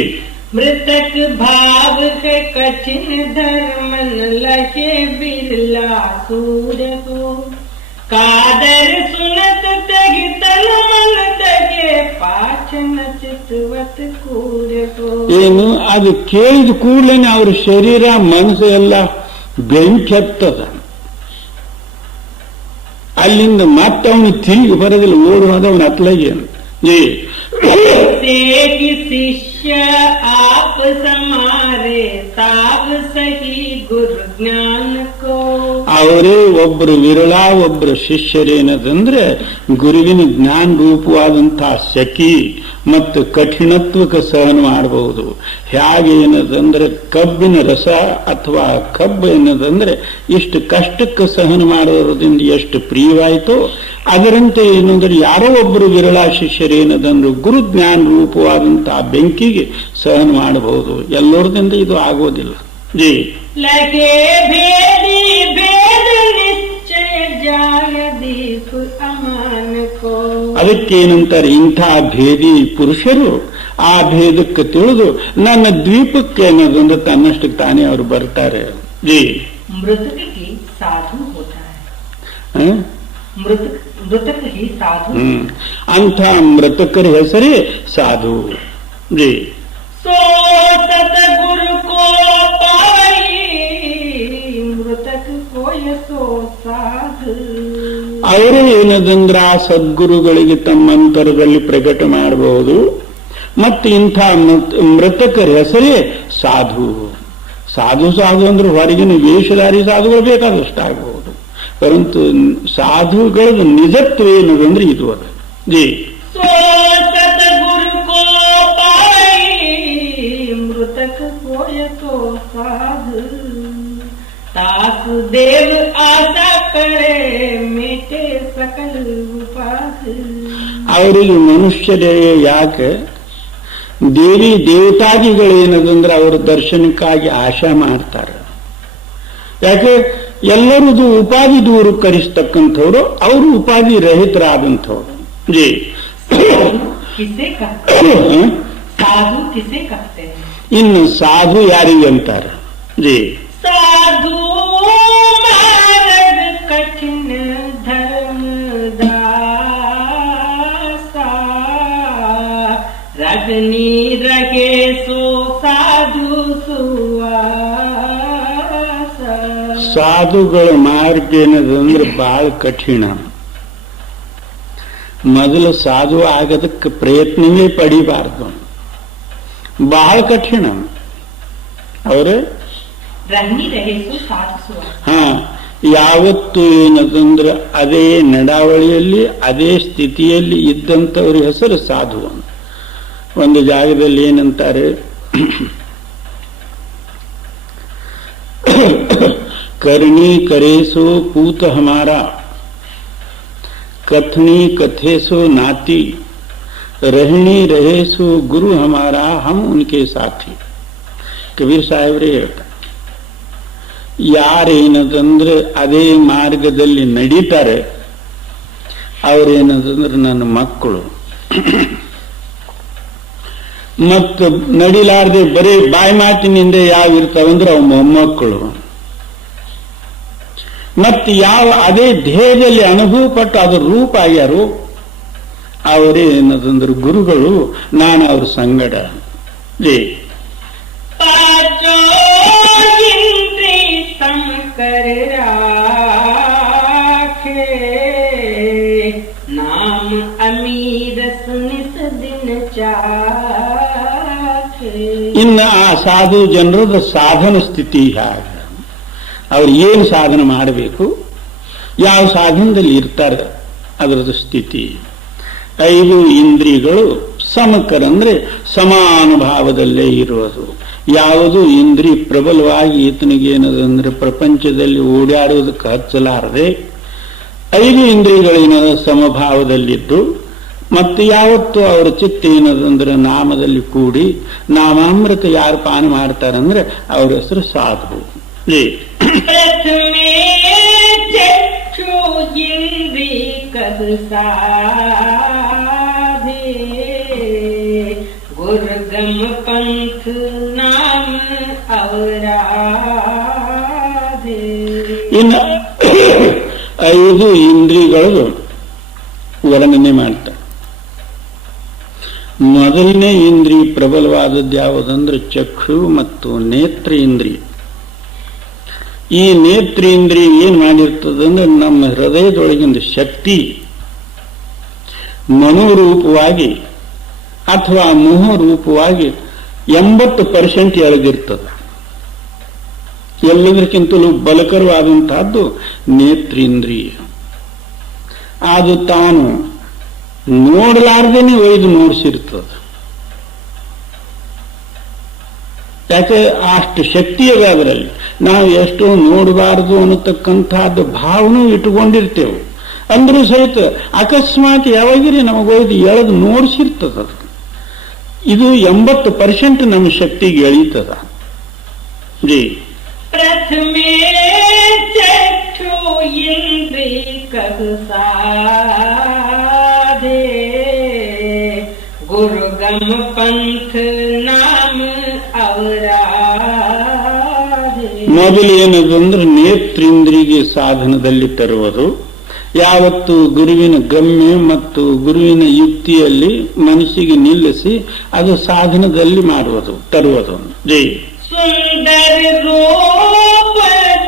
मृतक भाव के कठिन धर्मन लगे बिरला सूर्य को कादर सुनत तगी तन मन तगे पाचन चितवत कूर को. ಏನು ಅದು ಕೇಳಿದ ಕೂಡಲೇನೆ ಅವ್ರ ಶರೀರ ಮನಸ್ಸು ಎಲ್ಲ ಬೆಂಕಿ ಹತ್ತದ. ಅಲ್ಲಿಂದ ಮತ್ತವನು ತಿರುಗಿ ಬರೋದಿಲ್ಲ, ಓಡುವಾಗ ಅವನ ಅತ್ಲಾಗಿ ಶಿಷ್ಯ ಆಪ ಸಮಾರೆ ತಾವ ಸಹಿ ಗುರು ಜ್ಞಾನಕ್ಕೋ. ಅವರೇ ಒಬ್ಬರು ವಿರಳ, ಒಬ್ಬರು ಶಿಷ್ಯರೇನದಂದ್ರೆ ಗುರುವಿನ ಜ್ಞಾನ ರೂಪವಾದಂತಹ ಶಕಿ ಮತ್ತು ಕಠಿಣತ್ವಕ್ಕೆ ಸಹನ ಮಾಡಬಹುದು. ಹೇಗೆ ಏನದಂದ್ರೆ ಕಬ್ಬಿನ ರಸ ಅಥವಾ ಕಬ್ಬು ಏನದಂದ್ರೆ ಇಷ್ಟು ಕಷ್ಟಕ್ಕೆ ಸಹನ ಮಾಡೋದ್ರಿಂದ ಎಷ್ಟು ಪ್ರಿಯವಾಯಿತೋ, ಅದರಂತೆ ಏನಂದ್ರೆ ಯಾರೋ ಒಬ್ಬರು ವಿರಳ ಶಿಷ್ಯರೇನದಂದ್ರೆ ಗುರು ಜ್ಞಾನ ರೂಪವಾದಂತಹ ಬೆಂಕಿಗೆ ಸಹನ ಮಾಡಬಹುದು. ಎಲ್ಲರದಿಂದ ಇದು ಆಗೋದಿಲ್ಲ. ಜಿ ಲಗೆ ಭೇದಿ ಭೇದ ನಿಶ್ಚಯ ಜಾಯ ದೀಪ ಅಮಾನಕೋ. ಅದಕ್ಕೇನಂತಾರೆ, ಇಂಥ ಭೇದಿ ಪುರುಷರು ಆ ಭೇದಕ್ಕೆ ತಿಳಿದು ನನ್ನ ದ್ವೀಪಕ್ಕೆ ಅನ್ನೋದೊಂದು ತನ್ನಷ್ಟಕ್ಕೆ ತಾನೇ ಅವರು ಬರ್ತಾರೆ. ಜಿ ಮೃತಕ ಹಿ ಸಾಧು ಹೋತಾ ಹೈ. ಮೃತಕ ಹಿ ಸಾಧು. ಅಂಥ ಮೃತಕರ ಹೆಸರೇ ಸಾಧು. ಜಿ ಸೋ ಸತಗುರು ಕೋ ಪಾಯಿ ಮೃತಕ ಕೋಯ ಸೋ ಸಾಧು. ಅವರು ಏನದಂದ್ರೆ ಆ ಸದ್ಗುರುಗಳಿಗೆ ತಮ್ಮಂತರದಲ್ಲಿ ಪ್ರಕಟ ಮಾಡಬಹುದು. ಮತ್ತು ಇಂಥ ಮೃತಕರ ಹೆಸರೇ ಸಾಧು. ಸಾಧು ಸಾಧು ಅಂದ್ರೆ ಹೊರಗಿನ ವೇಷಧಾರಿ ಸಾಧುಗಳು ಬೇಕಾದಷ್ಟು ಆಗಬಹುದು, ಪರಂತು ಸಾಧುಗಳದ ನಿಜತ್ವ ಏನದಂದ್ರೆ ಇದು ಅದ. ಜಿ ಸೋ ಸತಗುರು ಕೋ ಪಾಯಿ ಮೃತಕ ಕೋಯ ಸೋ ಸಾಧು. तास देव आशा करे मेटे सकल उपास. ಅವರಿಗೆ ಮನುಷ್ಯರೇ ಯಾಕೆ ದೇವಿ ದೇವತಾದಿಗಳೇನದಂದ್ರೆ ಅವರ ದರ್ಶನಕ್ಕಾಗಿ ಆಶಾ ಮಾಡ್ತಾರೆ. ಯಾಕೆ ಎಲ್ಲರದು ಉಪಾಧಿ ದೂರೀಕರಿಸ್ತಕ್ಕಂಥವ್ರು, ಅವರು ಉಪಾಧಿ ರಹಿತರಾದಂಥವ್ರು. ಜಿ ಕಿಸೆ ಸಾಧು ಕಿಸೆ ಕಹತೆ. ಇನ್ನು ಸಾಧು ಯಾರಿಗೆ ಅಂತಾರೆ? ಜಿ साधु मार्ग कठिन धर्म दासा रगनी रगे सो साधु सुआ. ಸಾಧುಗಳ ಮಾರ್ಗ ಏನದಂದ್ರೆ ಬಹಳ ಕಠಿಣ. ಮೊದಲು ಸಾಧು ಆಗೋದಕ್ಕೆ ಪ್ರಯತ್ನವೇ ಪಡಿಬಾರ್ದು, ಬಹಳ ಕಠಿಣ. ಅವರೇ ಹಾ ಯಾವತ್ತು ಏನದಂದ್ರೆ ಅದೇ ನಡಾವಳಿಯಲ್ಲಿ ಅದೇ ಸ್ಥಿತಿಯಲ್ಲಿ ಇದ್ದಂಥವ್ರ ಹೆಸರು ಸಾಧು. ಒಂದು ಜಾಗದಲ್ಲಿ ಏನಂತಾರೆ, करनी करेसो पूत हमारा, कथनी कथेसो नाती, रहनी रहेसो गुरु हमारा, हम उनके साथी. ಕಬೀರ್ ಸಾಹೇಬ್ರೇ ಹೇಳ್ತಾರೆ, ಯಾರೇನದಂದ್ರೆ ಅದೇ ಮಾರ್ಗದಲ್ಲಿ ನಡೀತಾರೆ ಅವ್ರೇನದಂದ್ರೆ ನನ್ನ ಮಕ್ಕಳು. ಮತ್ತು ನಡಿಲಾರ್ದೆ ಬರೀ ಬಾಯಿ ಮಾತಿನಿಂದ ಯಾವ ಇರ್ತಾವಂದ್ರೆ ಅವು ಮೊಮ್ಮಕ್ಕಳು. ಮತ್ತು ಯಾವ ಅದೇ ಧ್ಯೇಯದಲ್ಲಿ ಅನುಭವ ಪಟ್ಟು ಅದ್ರ ರೂಪ ಆಗ್ಯಾರು ಅವರೇ ಏನದಂದ್ರೆ ಗುರುಗಳು. ನಾನು ಅವ್ರ ಸಂಗಡ नाम अमीर सुनिस दिन ಇನ್ನು ಆ ಸಾಧು ಜನರದ ಸಾಧನ ಸ್ಥಿತಿ ಹೇಗೆ, ಅವ್ರು ಏನು ಸಾಧನೆ ಮಾಡಬೇಕು, ಯಾವ ಸಾಧನದಲ್ಲಿ ಇರ್ತಾರೆ ಅದರದ್ದು ಸ್ಥಿತಿ. 5 ಇಂದ್ರಿಯಗಳು ಸಮಕರಂದ್ರೆ ಸಮಾನುಭಾವದಲ್ಲೇ ಇರುವುದು. ಯಾವುದು ಇಂದ್ರಿಯ ಪ್ರಬಲವಾಗಿ ಈತನಿಗೆ ಏನದಂದ್ರೆ ಪ್ರಪಂಚದಲ್ಲಿ ಓಡಾಡುವುದಕ್ಕೆ ಹಚ್ಚಲಾರದೆ 5 ಇಂದ್ರಿಯಗಳೇನದ ಸಮಭಾವದಲ್ಲಿದ್ದು, ಮತ್ತು ಯಾವತ್ತು ಅವರ ಚಿತ್ತ ಏನದಂದ್ರೆ ನಾಮದಲ್ಲಿ ಕೂಡಿ ನಾಮಾಮೃತ ಯಾರು ಪಾನ ಮಾಡ್ತಾರಂದ್ರೆ ಅವ್ರ ಹೆಸರು ಸಾಧು. गुरगम पंथ नाम ಅವರಾಧೆ. ಇನ್ನು 5 ಇಂದ್ರಿಯಗಳು ವರ್ಣನೆ ಮಾಡ್ತಾರೆ. ಮೊದಲನೇ ಇಂದ್ರಿಯ ಪ್ರಬಲವಾದದ್ದು ಯಾವುದಂದ್ರೆ ಚಕ್ಷು ಮತ್ತು ನೇತ್ರ ಇಂದ್ರಿಯ. ಈ ನೇತ್ರೇಂದ್ರಿಯ ಏನ್ ಮಾಡಿರ್ತದಂದ್ರೆ ನಮ್ಮ ಹೃದಯದೊಳಗಿಂದ ಶಕ್ತಿ ಮನೋರೂಪವಾಗಿ ಅಥವಾ ಮೋಹರೂಪವಾಗಿ 80% ಎಳೆದಿರ್ತದೆ. ಎಲ್ಲದಕ್ಕಿಂತಲೂ ಬಲಕರವಾದಂತಹದ್ದು ನೇತ್ರೇಂದ್ರಿಯ. ಅದು ತಾನು ನೋಡಲಾರ್ದೇನೆ ಒಯ್ದು ನೋಡಿಸಿರ್ತದೆ. ಯಾಕೆ ಅಷ್ಟು ಶಕ್ತಿ ಇದೆ ಅದರಲ್ಲಿ. ನಾವು ಎಷ್ಟೋ ನೋಡಬಾರದು ಅನ್ನತಕ್ಕಂಥದ್ದು ಭಾವನೆ ಇಟ್ಟುಕೊಂಡಿರ್ತೇವೆ. ಅಂದ್ರೂ ಸಹಿತ ಅಕಸ್ಮಾತ್ ಯಾವಾಗಿರಿ ನಮಗೊಯ್ದು ಎಳೆದು ನೋಡಿಸಿರ್ತದ. ಇದು 80% ನಮ್ಮ ಶಕ್ತಿಗೆ ಎಳೀತದ. ಜಿ ಪ್ರಥಮೆ ಚಕ್ಷು ಇಂದ್ರಿ ಕಸಾಧೆ ಗುರುಗಮ ಪಂಥ ನಾಮ ಅವರಾಧೆ. ಮೊದಲು ಏನದಂದ್ರೆ ನೇತ್ರೇಂದ್ರಿಗೆ ಸಾಧನದಲ್ಲಿ ತರುವುದು. ಯಾವತ್ತು ಗುರುವಿನ ಗಮ್ಯ ಮತ್ತು ಗುರುವಿನ ಯುಕ್ತಿಯಲ್ಲಿ ಮನಸ್ಸಿಗೆ ನಿಲ್ಲಿಸಿ ಅದು ಸಾಧನದಲ್ಲಿ ಮಾಡುವುದು, ತರುವುದು. ಜೈ ಸುಂದರ ರೂಪ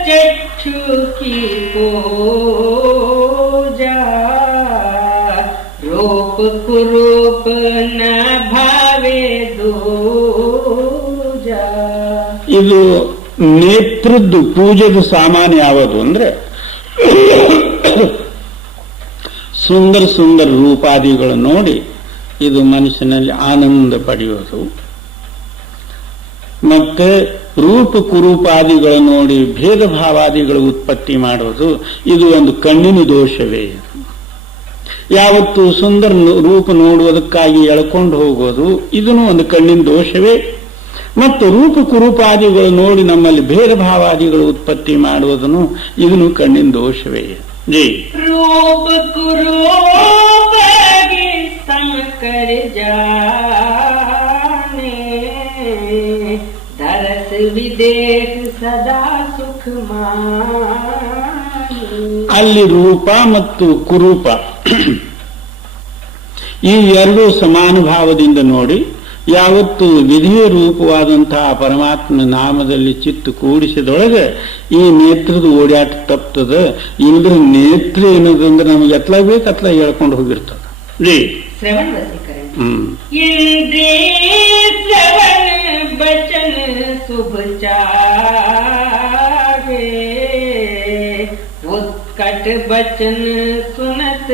ಚಕ್ಷು ಕಿ ಪೂಜಾ ರೂಪ ಕುರೂಪ ನ ಭಾವೆ ದೂಜಾ. ಇದು ನೇತ್ರದ್ದು ಪೂಜೆದ ಸಾಮಾನ್ಯ ಯಾವುದು ಅಂದ್ರೆ ಸುಂದರ ಸುಂದರ ರೂಪಾದಿಗಳು ನೋಡಿ ಇದು ಮನುಷ್ಯನಲ್ಲಿ ಆನಂದ ಪಡೆಯುವುದು. ಮತ್ತೆ ರೂಪ ಕುರೂಪಾದಿಗಳು ನೋಡಿ ಭೇದ ಭಾವಾದಿಗಳು ಉತ್ಪತ್ತಿ ಮಾಡುವುದು. ಇದು ಒಂದು ಕಣ್ಣಿನ ದೋಷವೇ. ಯಾವತ್ತು ಸುಂದರ ರೂಪ ನೋಡುವುದಕ್ಕಾಗಿ ಎಳ್ಕೊಂಡು ಹೋಗೋದು ಇದನ್ನು ಒಂದು ಕಣ್ಣಿನ ದೋಷವೇ. ಮತ್ತು ರೂಪ ಕುರೂಪಾದಿಗಳು ನೋಡಿ ನಮ್ಮಲ್ಲಿ ಭೇದ ಭಾವಾದಿಗಳು ಉತ್ಪತ್ತಿ ಮಾಡುವುದನ್ನು ಇದನ್ನು ಕಣ್ಣಿನ ದೋಷವೇ. ಜೈ ರೂಪ ಕುರೂಪಗೆ ಸಮಕರ ಜಾನೆ ದರಸ ವಿದೇಶ ಸದಾ ಸುಖ ಅಲ್ಲಿ ರೂಪ ಮತ್ತು ಕುರೂಪ ಈ ಎರಡೂ ಸಮಾನುಭಾವದಿಂದ ನೋಡಿ ಯಾವತ್ತು ವಿಧಿಯ ರೂಪವಾದಂತಹ ಪರಮಾತ್ಮ ನಾಮದಲ್ಲಿ ಚಿತ್ತು ಕೂಡಿಸಿದೊಳಗೆ ಈ ನೇತ್ರದ ಓಡಾಟ ತಪ್ತದ. ಇಲ್ದ್ರ ನೇತ್ರ ಏನದಂದ್ರೆ ನಮಗೆ ಎತ್ಲ ಬೇಕು ಅತ್ಲ ಹೇಳ್ಕೊಂಡು ಹೋಗಿರ್ತದ ರೀ. श्रवण वसीकरण इंद्रिय श्रवण बचन शुभ चाहे, उत्कट बचन सुनत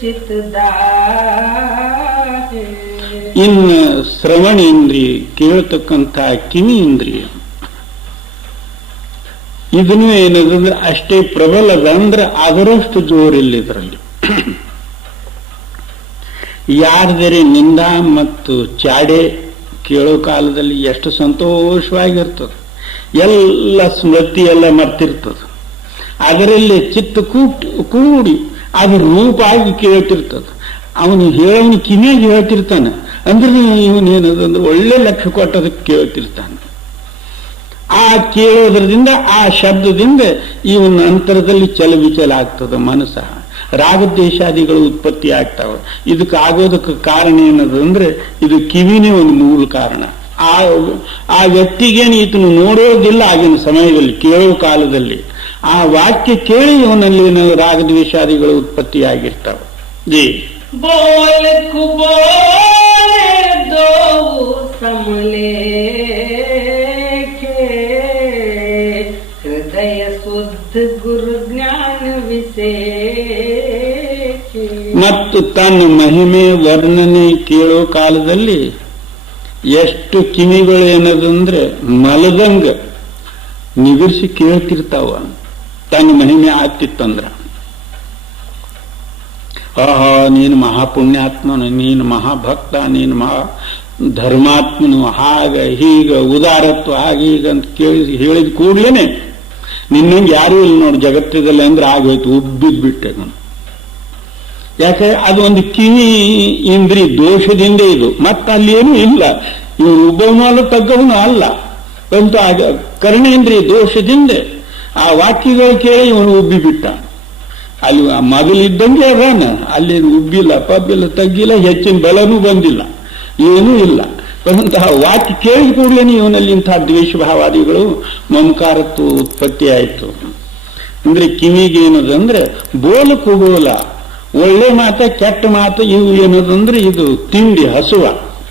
चित दाहे. ಇನ್ನು ಶ್ರವಣೇಂದ್ರಿಯ ಕೇಳತಕ್ಕಂಥ ಕಿವಿ ಇಂದ್ರಿಯ ಇದನ್ನು ಏನದಂದ್ರೆ ಅಷ್ಟೇ ಪ್ರಬಲದ ಅಂದ್ರೆ ಅದರಷ್ಟು ಜೋರಿಲ್ಲ ಇದರಲ್ಲಿ. ಯಾರದರೆ ನಿಂದ ಮತ್ತು ಚಾಡೆ ಕೇಳೋ ಕಾಲದಲ್ಲಿ ಎಷ್ಟು ಸಂತೋಷವಾಗಿರ್ತದೆ, ಎಲ್ಲ ಸ್ಮೃತಿ ಎಲ್ಲ ಮರ್ತಿರ್ತದೆ. ಅದರಲ್ಲಿ ಚಿತ್ತ ಕೂಡಿ ಅದು ರೂಪ ಆಗಿ ಕೇಳ್ತಿರ್ತದೆ. ಅವನು ಹೇಳೋನು ಕಿವಿಯಾಗಿ ಹೇಳ್ತಿರ್ತಾನೆ ಅಂದ್ರೆ ಇವನೇನದಂದ್ರೆ ಒಳ್ಳೆ ಲಕ್ಷ್ಯ ಕೊಟ್ಟದಕ್ಕೆ ಕೇಳ್ತಿರ್ತಾನೆ. ಆ ಕೇಳೋದ್ರದಿಂದ ಆ ಶಬ್ದದಿಂದ ಇವನ ಅಂತರದಲ್ಲಿ ಚಲವಿಚಲ ಆಗ್ತದೆ ಮನಸ್ಸ. ರಾಗದ್ವೇಷಾದಿಗಳು ಉತ್ಪತ್ತಿ ಆಗ್ತಾವೆ. ಇದಕ್ಕೆ ಆಗೋದಕ್ಕೆ ಕಾರಣ ಏನದಂದ್ರೆ ಇದು ಕಿವಿನೇ ಒಂದು ಮೂಲ ಕಾರಣ. ಆ ವ್ಯಕ್ತಿಗೇನು ಈತನು ನೋಡೋದಿಲ್ಲ ಆಗಿನ ಸಮಯದಲ್ಲಿ ಕೇಳೋ ಕಾಲದಲ್ಲಿ ಆ ವಾಕ್ಯ ಕೇಳಿ ಇವನಲ್ಲಿ ರಾಗದ್ವೇಷಾದಿಗಳು ಉತ್ಪತ್ತಿ ಆಗಿರ್ತಾವೆ. ಜಿ बोल कुबोल दो समलेखे, हृदय शुद्ध गुरु ज्ञान विशेषे. ಮತ್ತು ತನ್ನ ಮಹಿಮೆ ವರ್ಣನೆ ಕೇಳೋ ಕಾಲದಲ್ಲಿ ಎಷ್ಟು ಕಿವಿಗಳು ಏನದಂದ್ರೆ ಮಲದಂಗ ನಿಗರ್ಸಿ ಕೇಳ್ತಿರ್ತಾವ. ತನ್ನ ಮಹಿಮೆ ಆಗ್ತಿತ್ತಂದ್ರ ಆಹಾ ನೀನು ಮಹಾಪುಣ್ಯಾತ್ಮನು, ನೀನು ಮಹಾಭಕ್ತ, ನೀನು ಮಹಾ ಧರ್ಮಾತ್ಮನು, ಹಾಗ ಹೀಗ ಉದಾರತ್ವ ಹಾಗೆ ಹೀಗ ಅಂತ ಹೇಳಿದ ಕೂಡ್ಲೇನೆ ನಿನ್ನಂಗೆ ಯಾರೂ ಇಲ್ಲ ನೋಡಿ ಜಗತ್ತದಲ್ಲಿ ಅಂದ್ರೆ ಆಗೋಯ್ತು, ಉಬ್ಬಿದ್ಬಿಟ್ಟೆ ನಾನು. ಯಾಕೆ ಅದು ಒಂದು ಕಿವಿ ಇಂದ್ರಿ ದೋಷದಿಂದ ಇದು. ಮತ್ತೆ ಅಲ್ಲಿ ಏನೂ ಇಲ್ಲ, ಇವನು ಉಬ್ಬವನು ಅಲ್ಲ ತಗ್ಗವನು ಅಲ್ಲ, ಬಂತು ಆಗ ಕರ್ಣೇಂದ್ರಿಯ ದೋಷದಿಂದ ಆ ವಾಕ್ಯಗಳು ಕೇಳಿ ಇವನು ಉಬ್ಬಿಬಿಟ್ಟ. ಅಲ್ಲಿ ಮೊದಲಿದ್ದಂಗೆ ಅದಾನ, ಅಲ್ಲಿ ಉಬ್ಬಿಲ್ಲ, ಪಬ್ಬಿಲ್ಲ, ತಗ್ಗಿಲ್ಲ, ಹೆಚ್ಚಿನ ಬಲನೂ ಬಂದಿಲ್ಲ, ಏನೂ ಇಲ್ಲ. ಅಂತಹ ವಾಕ್ಯ ಕೇಳಿ ಕೂಡಲೇ ಇವನಲ್ಲಿ ಇಂತಹ ದ್ವೇಷ ಭಾವಾದಿಗಳು ಮಮಕಾರತ್ವ ಉತ್ಪತ್ತಿ ಆಯಿತು. ಅಂದ್ರೆ ಕಿವಿಗೆ ಏನದಂದ್ರೆ ಬೋಲ ಕುಬೋಲ, ಒಳ್ಳೆ ಮಾತ ಕೆಟ್ಟ ಮಾತು ಇವು ಏನದಂದ್ರೆ ಇದು ತಿಂಡಿ ಹಸುವ.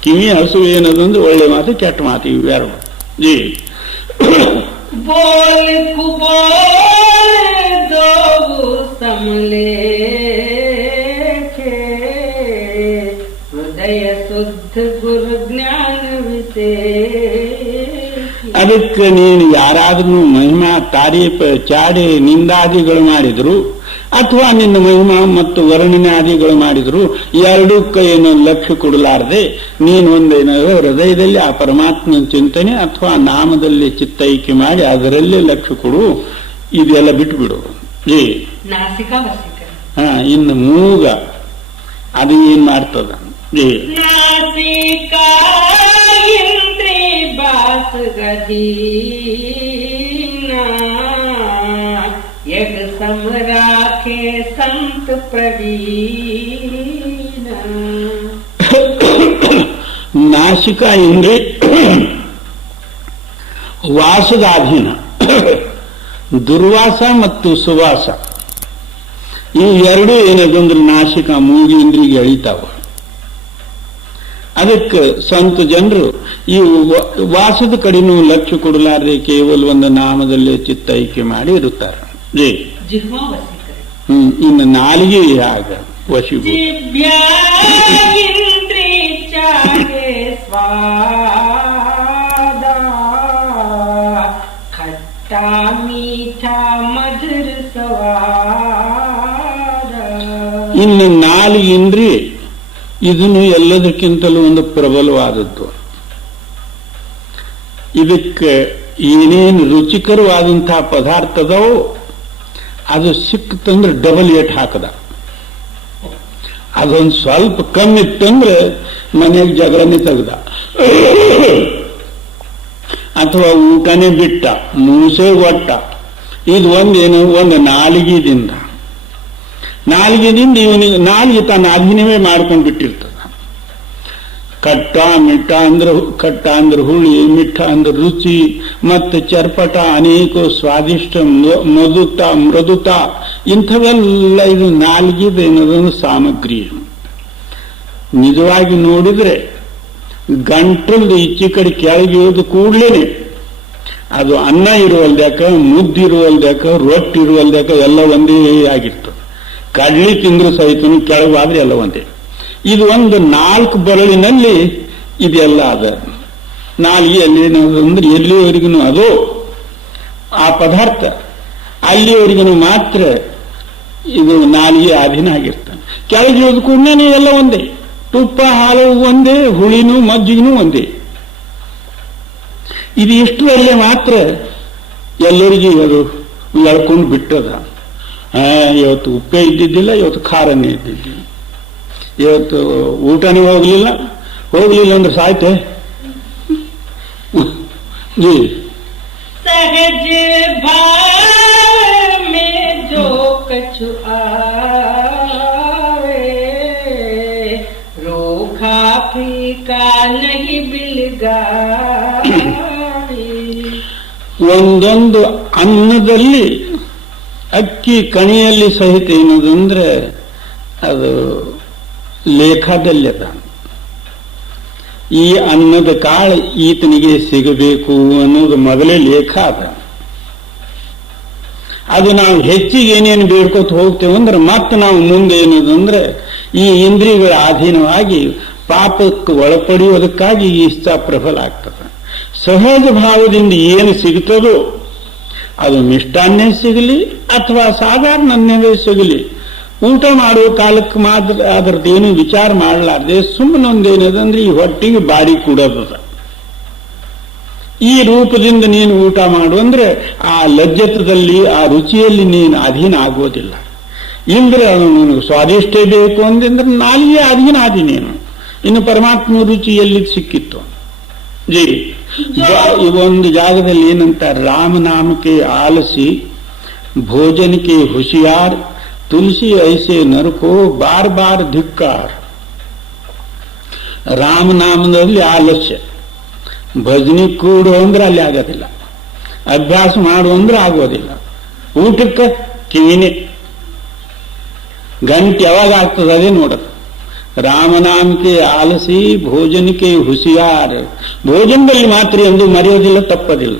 ಕಿವಿ ಹಸುವ ಏನದಂದ್ರೆ ಒಳ್ಳೆ ಮಾತು ಕೆಟ್ಟ ಮಾತು ಇವು ಯಾರು. ಜಿ बोल कुबोल दो समलेखे, हृदय शुद्ध गुरु ज्ञान विशेषे. ಅದಕ್ಕೆ ನೀನು ಯಾರಾದ್ರೂ ಮಹಿಮಾ ತಾರೀಫ ಚಾಡೆ ನಿಂದಾದಿಗಳು ಮಾಡಿದ್ರು ಅಥವಾ ನಿನ್ನ ಮಹಿಮಾ ಮತ್ತು ವರ್ಣನಾದಿಗಳು ಮಾಡಿದ್ರು ಎರಡಕ್ಕೂ ಏನು ಲಕ್ಷ್ಯ ಕೊಡಲಾರದೆ ನೀನು ಒಂದೇನೋ ಹೃದಯದಲ್ಲಿ ಆ ಪರಮಾತ್ಮನ ಚಿಂತನೆ ಅಥವಾ ನಾಮದಲ್ಲಿ ಚಿತ್ತೈಕೆ ಮಾಡಿ ಅದರಲ್ಲೇ ಲಕ್ಷ್ಯ ಕೊಡು. ಇದೆಲ್ಲ ಬಿಟ್ಬಿಡು. ಜಿ नासिका वसीकरण. ಇನ್ನು ಮೂಗ ಅದು ಏನ್ ಮಾಡ್ತದ? ಜಿ नासिका इंद्री बास गदीना, यग सम राखे संत प्रवीण. ನಾಸಿಕ ಇಂದ್ರಿ ವಾಸದಾಧೀನ. ದುರ್ವಾಸ ಮತ್ತು ಸುವಾಸ ಈ ಎರಡೂ ಏನದಂದ್ರೆ ನಾಸಿಕ ಮೂಗಿ ಇಂದ್ರಿಗೆ ಎಳಿತಾವ. ಅದಕ್ಕೆ ಸಂತ ಜನರು ಈ ವಾಸದ ಕಡೆನೂ ಲಕ್ಷ್ಯ ಕೊಡಲಾರದೆ ಕೇವಲ ಒಂದು ನಾಮದಲ್ಲೇ ಚಿತ್ತೈಕೆ ಮಾಡಿ ಇರುತ್ತಾರೆ. ಜಿ जिह्वा वसीकरण. ಇನ್ನು ನಾಲಿಗೆ ಆಗ ವಶಿ जिह्वा इंद्री चाहे स्वादा, खट्टा मीठा मधुर स्वाद. ಇನ್ನು ನಾಲಿಗೆ ಇಂದ್ರಿ ಇದನ್ನು ಎಲ್ಲದಕ್ಕಿಂತಲೂ ಒಂದು ಪ್ರಬಲವಾದದ್ದು. ಇದಕ್ಕೆ ಏನೇನು ರುಚಿಕರವಾದಂತಹ ಪದಾರ್ಥದವೋ ಅದು ಸಿಕ್ತಂದ್ರೆ ಡಬಲ್ ಏಟ್ ಹಾಕದ. ಅದೊಂದು ಸ್ವಲ್ಪ ಕಮ್ಮಿ ಇತ್ತಂದ್ರೆ ಮನೆಗೆ ಜಗಳನೆ ತೆಗ್ದ, ಅಥವಾ ಊಟನೇ ಬಿಟ್ಟ, ಮೂಸೆ ಒಟ್ಟ. ಇದು ಒಂದೇನು ಒಂದು ನಾಲಿಗೆದಿಂದ ಇವನಿಗೆ ನಾಲಿಗೆ ತಾನು ಅಭಿನಯ ಮಾಡ್ಕೊಂಡು ಬಿಟ್ಟಿರ್ತದ. ಖಟ್ಟ ಅಂದ್ರೆ ಹುಳಿ, ಮಿಠ ಅಂದ್ರೆ ರುಚಿ, ಮತ್ತು ಚರ್ಪಟ ಅನೇಕ ಸ್ವಾದಿಷ್ಟ, ಮೃದುತ ಇಂಥವೆಲ್ಲ ಇದು ನಾಲ್ಗಿದು ಏನದೊಂದು ಸಾಮಗ್ರಿ. ನಿಜವಾಗಿ ನೋಡಿದ್ರೆ ಗಂಟಲು ಈಚೆ ಕಡೆ ಕೆಳಗೆ ಇಳಿದು ಕೂಡ್ಲೇನೆ ಅದು ಅನ್ನ ಇರುವಲ್ದ್ಯಾಕ, ಮುದ್ದು ಇರುವಲ್ದ್ಯಾಕ, ರೊಟ್ಟಿ ಇರುವಲ್ದ್ಯಾಕ ಎಲ್ಲ ಒಂದೇ ಆಗಿರ್ತದೆ. ಕಡ್ಲಿ ತಿಂದ್ರು ಸಹಿತನು ಕೆಳಗಾದ್ರೆ ಎಲ್ಲ ಒಂದೇ. ಇದು ಒಂದು 4 ಬೆರಳಿನಲ್ಲಿ ಇದೆಲ್ಲ ಅದ. ನಾಲ್ಗೆಯಲ್ಲಿ ಅಂದ್ರೆ ಎಲ್ಲಿವರೆಗೂ ಅದು ಆ ಪದಾರ್ಥ, ಅಲ್ಲಿವರೆಗೂ ಮಾತ್ರ ಇದು ನಾಲಿಗೆ ಅಧೀನ ಆಗಿರ್ತಾನೆ. ಕೆಳಗೆ ಇಳಿದ ಕೂಡನೇ ಎಲ್ಲ ಒಂದೇ. ತುಪ್ಪ, ಹಾಲು ಒಂದೇ, ಹುಳಿನೂ ಮಜ್ಜಿಗೆನೂ ಒಂದೇ. ಇದು ಇಷ್ಟರಲ್ಲೇ ಮಾತ್ರ ಎಲ್ಲರಿಗೂ ಅದು ಎಳ್ಕೊಂಡು ಬಿಟ್ಟದ. ಇವತ್ತು ಉಪ್ಪೇ ಇದ್ದಿದ್ದಿಲ್ಲ, ಇವತ್ತು ಖಾರನೇ ಇದ್ದಿದ್ದಿಲ್ಲ, ಇವತ್ತು ಊಟನೇ ಹೋಗ್ಲಿಲ್ಲ ಅಂದ್ರೆ ಸಾಯ್ತೆ. ಜಿ सहज भाव में जो कछु आवे, रोखा फीका नहीं बिलगावे. ಒಂದೊಂದು ಅನ್ನದಲ್ಲಿ ಅಕ್ಕಿ ಕಣಿಯಲ್ಲಿ ಸಹಿತ ಏನದಂದ್ರೆ ಅದು ಲೇಖದಲ್ಲಿ ಅದ. ಈ ಅನ್ನದ ಕಾಳು ಈತನಿಗೆ ಸಿಗಬೇಕು ಅನ್ನೋದು ಮೊದಲೇ ಲೇಖ ಅದ. ಅದು ನಾವು ಹೆಚ್ಚಿಗೆ ಏನೇನು ಬೇಡ್ಕೋತ ಹೋಗ್ತೇವೆ ಅಂದ್ರೆ ಮತ್ತೆ ನಾವು ಮುಂದೆ ಏನದಂದ್ರೆ ಈ ಇಂದ್ರಿಯಗಳ ಅಧೀನವಾಗಿ ಪಾಪಕ್ಕೆ ಒಳಪಡೆಯುವುದಕ್ಕಾಗಿ ಈ ಇಚ್ಛಾ ಪ್ರಬಲ ಆಗ್ತದೆ. ಸಹಜ ಭಾವದಿಂದ ಏನು ಸಿಗ್ತದೋ ಅದು ಮಿಷ್ಟಾನ್ನೇ ಸಿಗಲಿ ಅಥವಾ ಸಾಧಾರಣ ಅನ್ನವೇ ಸಿಗಲಿ, ಊಟ ಮಾಡುವ ಕಾಲಕ್ಕೆ ಮಾತ್ರ ಅದರದ್ದೇನು ವಿಚಾರ ಮಾಡಲಾರ್ದೆ ಸುಮ್ಮನೊಂದೇನದಂದ್ರೆ ಈ ಹೊಟ್ಟಿಗೆ ಬಾಡಿ ಕೂಡೋದದ. ಈ ರೂಪದಿಂದ ನೀನು ಊಟ ಮಾಡು ಅಂದ್ರೆ ಆ ಲಜ್ಜತದಲ್ಲಿ, ಆ ರುಚಿಯಲ್ಲಿ ನೀನು ಅಧೀನ ಆಗೋದಿಲ್ಲ. ಇಲ್ಲದ್ರೆ ಅದು ನಿನಗೆ ಸ್ವಾದಿಷ್ಟೇ ಬೇಕು ಅಂದ್ರೆ ನಾಲಿಗೆ ಅಧೀನ ಆದಿ ನೀನು. ಇನ್ನು ಪರಮಾತ್ಮ ರುಚಿ ಎಲ್ಲಿ ಸಿಕ್ಕಿತ್ತು? ಜಿ ಒಂದು ಜಾಗದಲ್ಲಿ ಏನಂತ, ರಾಮನಾಮಕ್ಕೆ ಆಲಸಿ, ಭೋಜನಕ್ಕೆ ಹುಷಿಯಾರ್, ತುಳಸಿ ಐಸೆ ನರಕೋ ಬಾರ್ ಬಾರ್ ಧಿಕ್ಕಾರ. ರಾಮನಾಮದಲ್ಲಿ ಆಲಸ್ಯ, ಭಜನೆ ಕೂಡು ಅಂದ್ರೆ ಅಲ್ಲಿ ಆಗೋದಿಲ್ಲ, ಅಭ್ಯಾಸ ಮಾಡು ಅಂದ್ರೆ ಆಗೋದಿಲ್ಲ, ಊಟಕ್ಕೆ ಕಿವಿನೇ ಗಂಟೆ ಯಾವಾಗ ಆಗ್ತದೆ ಅದೇ ನೋಡೋದು. ರಾಮನಾಮಕ್ಕೆ ಆಲಸಿ, ಭೋಜನಕ್ಕೆ ಹುಷಿಯಾರ್. ಭೋಜನದಲ್ಲಿ ಮಾತ್ರ ಎಂದು ಮರೆಯೋದಿಲ್ಲ, ತಪ್ಪದಿಲ್ಲ.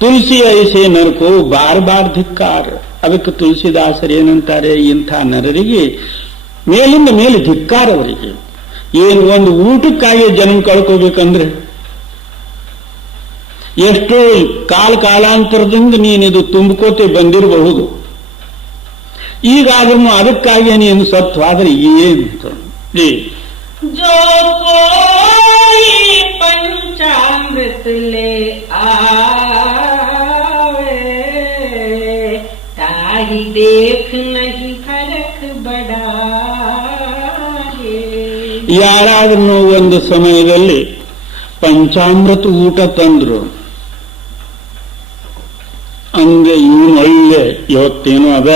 ತುಳಸಿ ಐಸೆ ನರಕೋ ಬಾರ್ ಬಾರ್ ಧಿಕ್ಕಾರ. ಅದಕ್ಕೆ ತುಳಸಿದಾಸರು ಏನಂತಾರೆ, ಇಂಥ ನರರಿಗೆ ಮೇಲಿಂದ ಮೇಲೆ ಧಿಕ್ಕಾರ ಅವರಿಗೆ. ಏನು ಒಂದು ಊಟಕ್ಕಾಗಿ ಜನ್ಮ ಕಳ್ಕೋಬೇಕಂದ್ರೆ ಎಷ್ಟೋ ಕಾಲಾಂತರದಿಂದ ನೀನಿದು ತುಂಬಿಕೋತೆ ಬಂದಿರಬಹುದು. ಈಗಾದ್ರೂ ಅದಕ್ಕಾಗಿ ನೀನು ಸತ್ವಾದ್ರೆ ಏನು? जो कोई पंचामृत ले आवे, ताही देख नहीं फरक बढ़ाए. ಯಾರಾದ್ರೂ ಒಂದು ಸಮಯದಲ್ಲಿ ಪಂಚಾಮೃತ ಊಟ ತಂದ್ರು ಹಂಗೆ ಇವನು ಒಳ್ಳೆ ಇವತ್ತೇನು ಅದ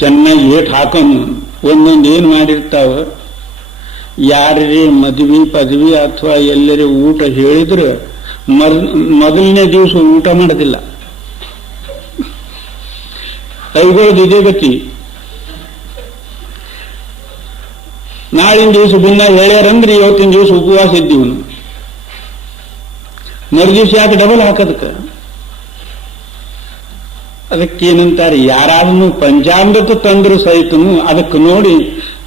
ಚೆನ್ನಾಗಿ ಏಟ್ ಹಾಕೊಂಡು ಒಂದೊಂದು ಏನ್ ಮಾಡಿರ್ತಾವ. ಯಾರೇ ಮದುವೆ ಪದವಿ ಅಥವಾ ಎಲ್ಲರೇ ಊಟ ಹೇಳಿದ್ರೆ ಮೊದಲನೇ ದಿವಸ ಊಟ ಮಾಡೋದಿಲ್ಲ, ಕೈಗೊಳ್ಳೋದು ಇದೇ ಗತಿ. ನಾಳಿನ ದಿವಸ ಭಿನ್ನ ಹೇಳ್ಯಾರಂದ್ರೆ ಇವತ್ತಿನ ದಿವಸ ಉಪವಾಸ ಇದ್ದೀವನು, ಮರುದಿವಸ ಯಾಕೆ ಡಬಲ್ ಹಾಕೋದಕ್ಕೆ? ಅದಕ್ಕೇನಂತಾರೆ, ಯಾರಾದ್ರೂ ಪಂಚಾಮೃತ ತಂದ್ರು ಸಹಿತನು ಅದಕ್ಕೆ ನೋಡಿ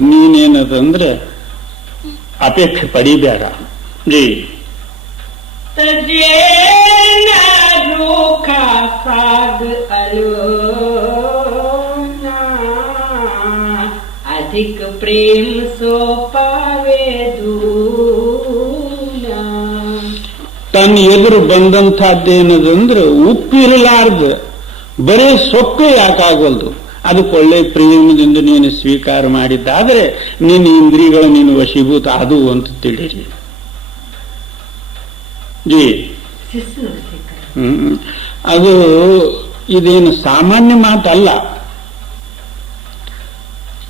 ನೀನೇನದಂದ್ರೆ ಅಪೇಕ್ಷೆ ಪಡಿಬೇಡ. ಜೀ ರೂಖಾ ಸಾಗ್ ಅಲೋನಾ, ಅಧಿಕ ಪ್ರೇಮ ಸೋ ಪಾವೆ ದೂನಾ. ತನ್ನ ಎದುರು ಬಂದಂತಹದ್ದೇನದಂದ್ರೆ ಉಪ್ಪಿರಲಾರ್ದ ಬರೇ ಸೊಪ್ಪೆ ಯಾಕಾಗಲ್ದು, ಅದಕ್ಕೆ ಒಳ್ಳೆ ಪ್ರೇಮದಿಂದ ನೀನು ಸ್ವೀಕಾರ ಮಾಡಿದ್ದಾದ್ರೆ ನಿನ್ನ ಇಂದ್ರಿಯಗಳು ನೀನು ವಶೀಭೂತ ಅದು ಅಂತ ತಿಳಿರಿ. ಜಿ ಅದು ಇದೇನು ಸಾಮಾನ್ಯ ಮಾತಲ್ಲ.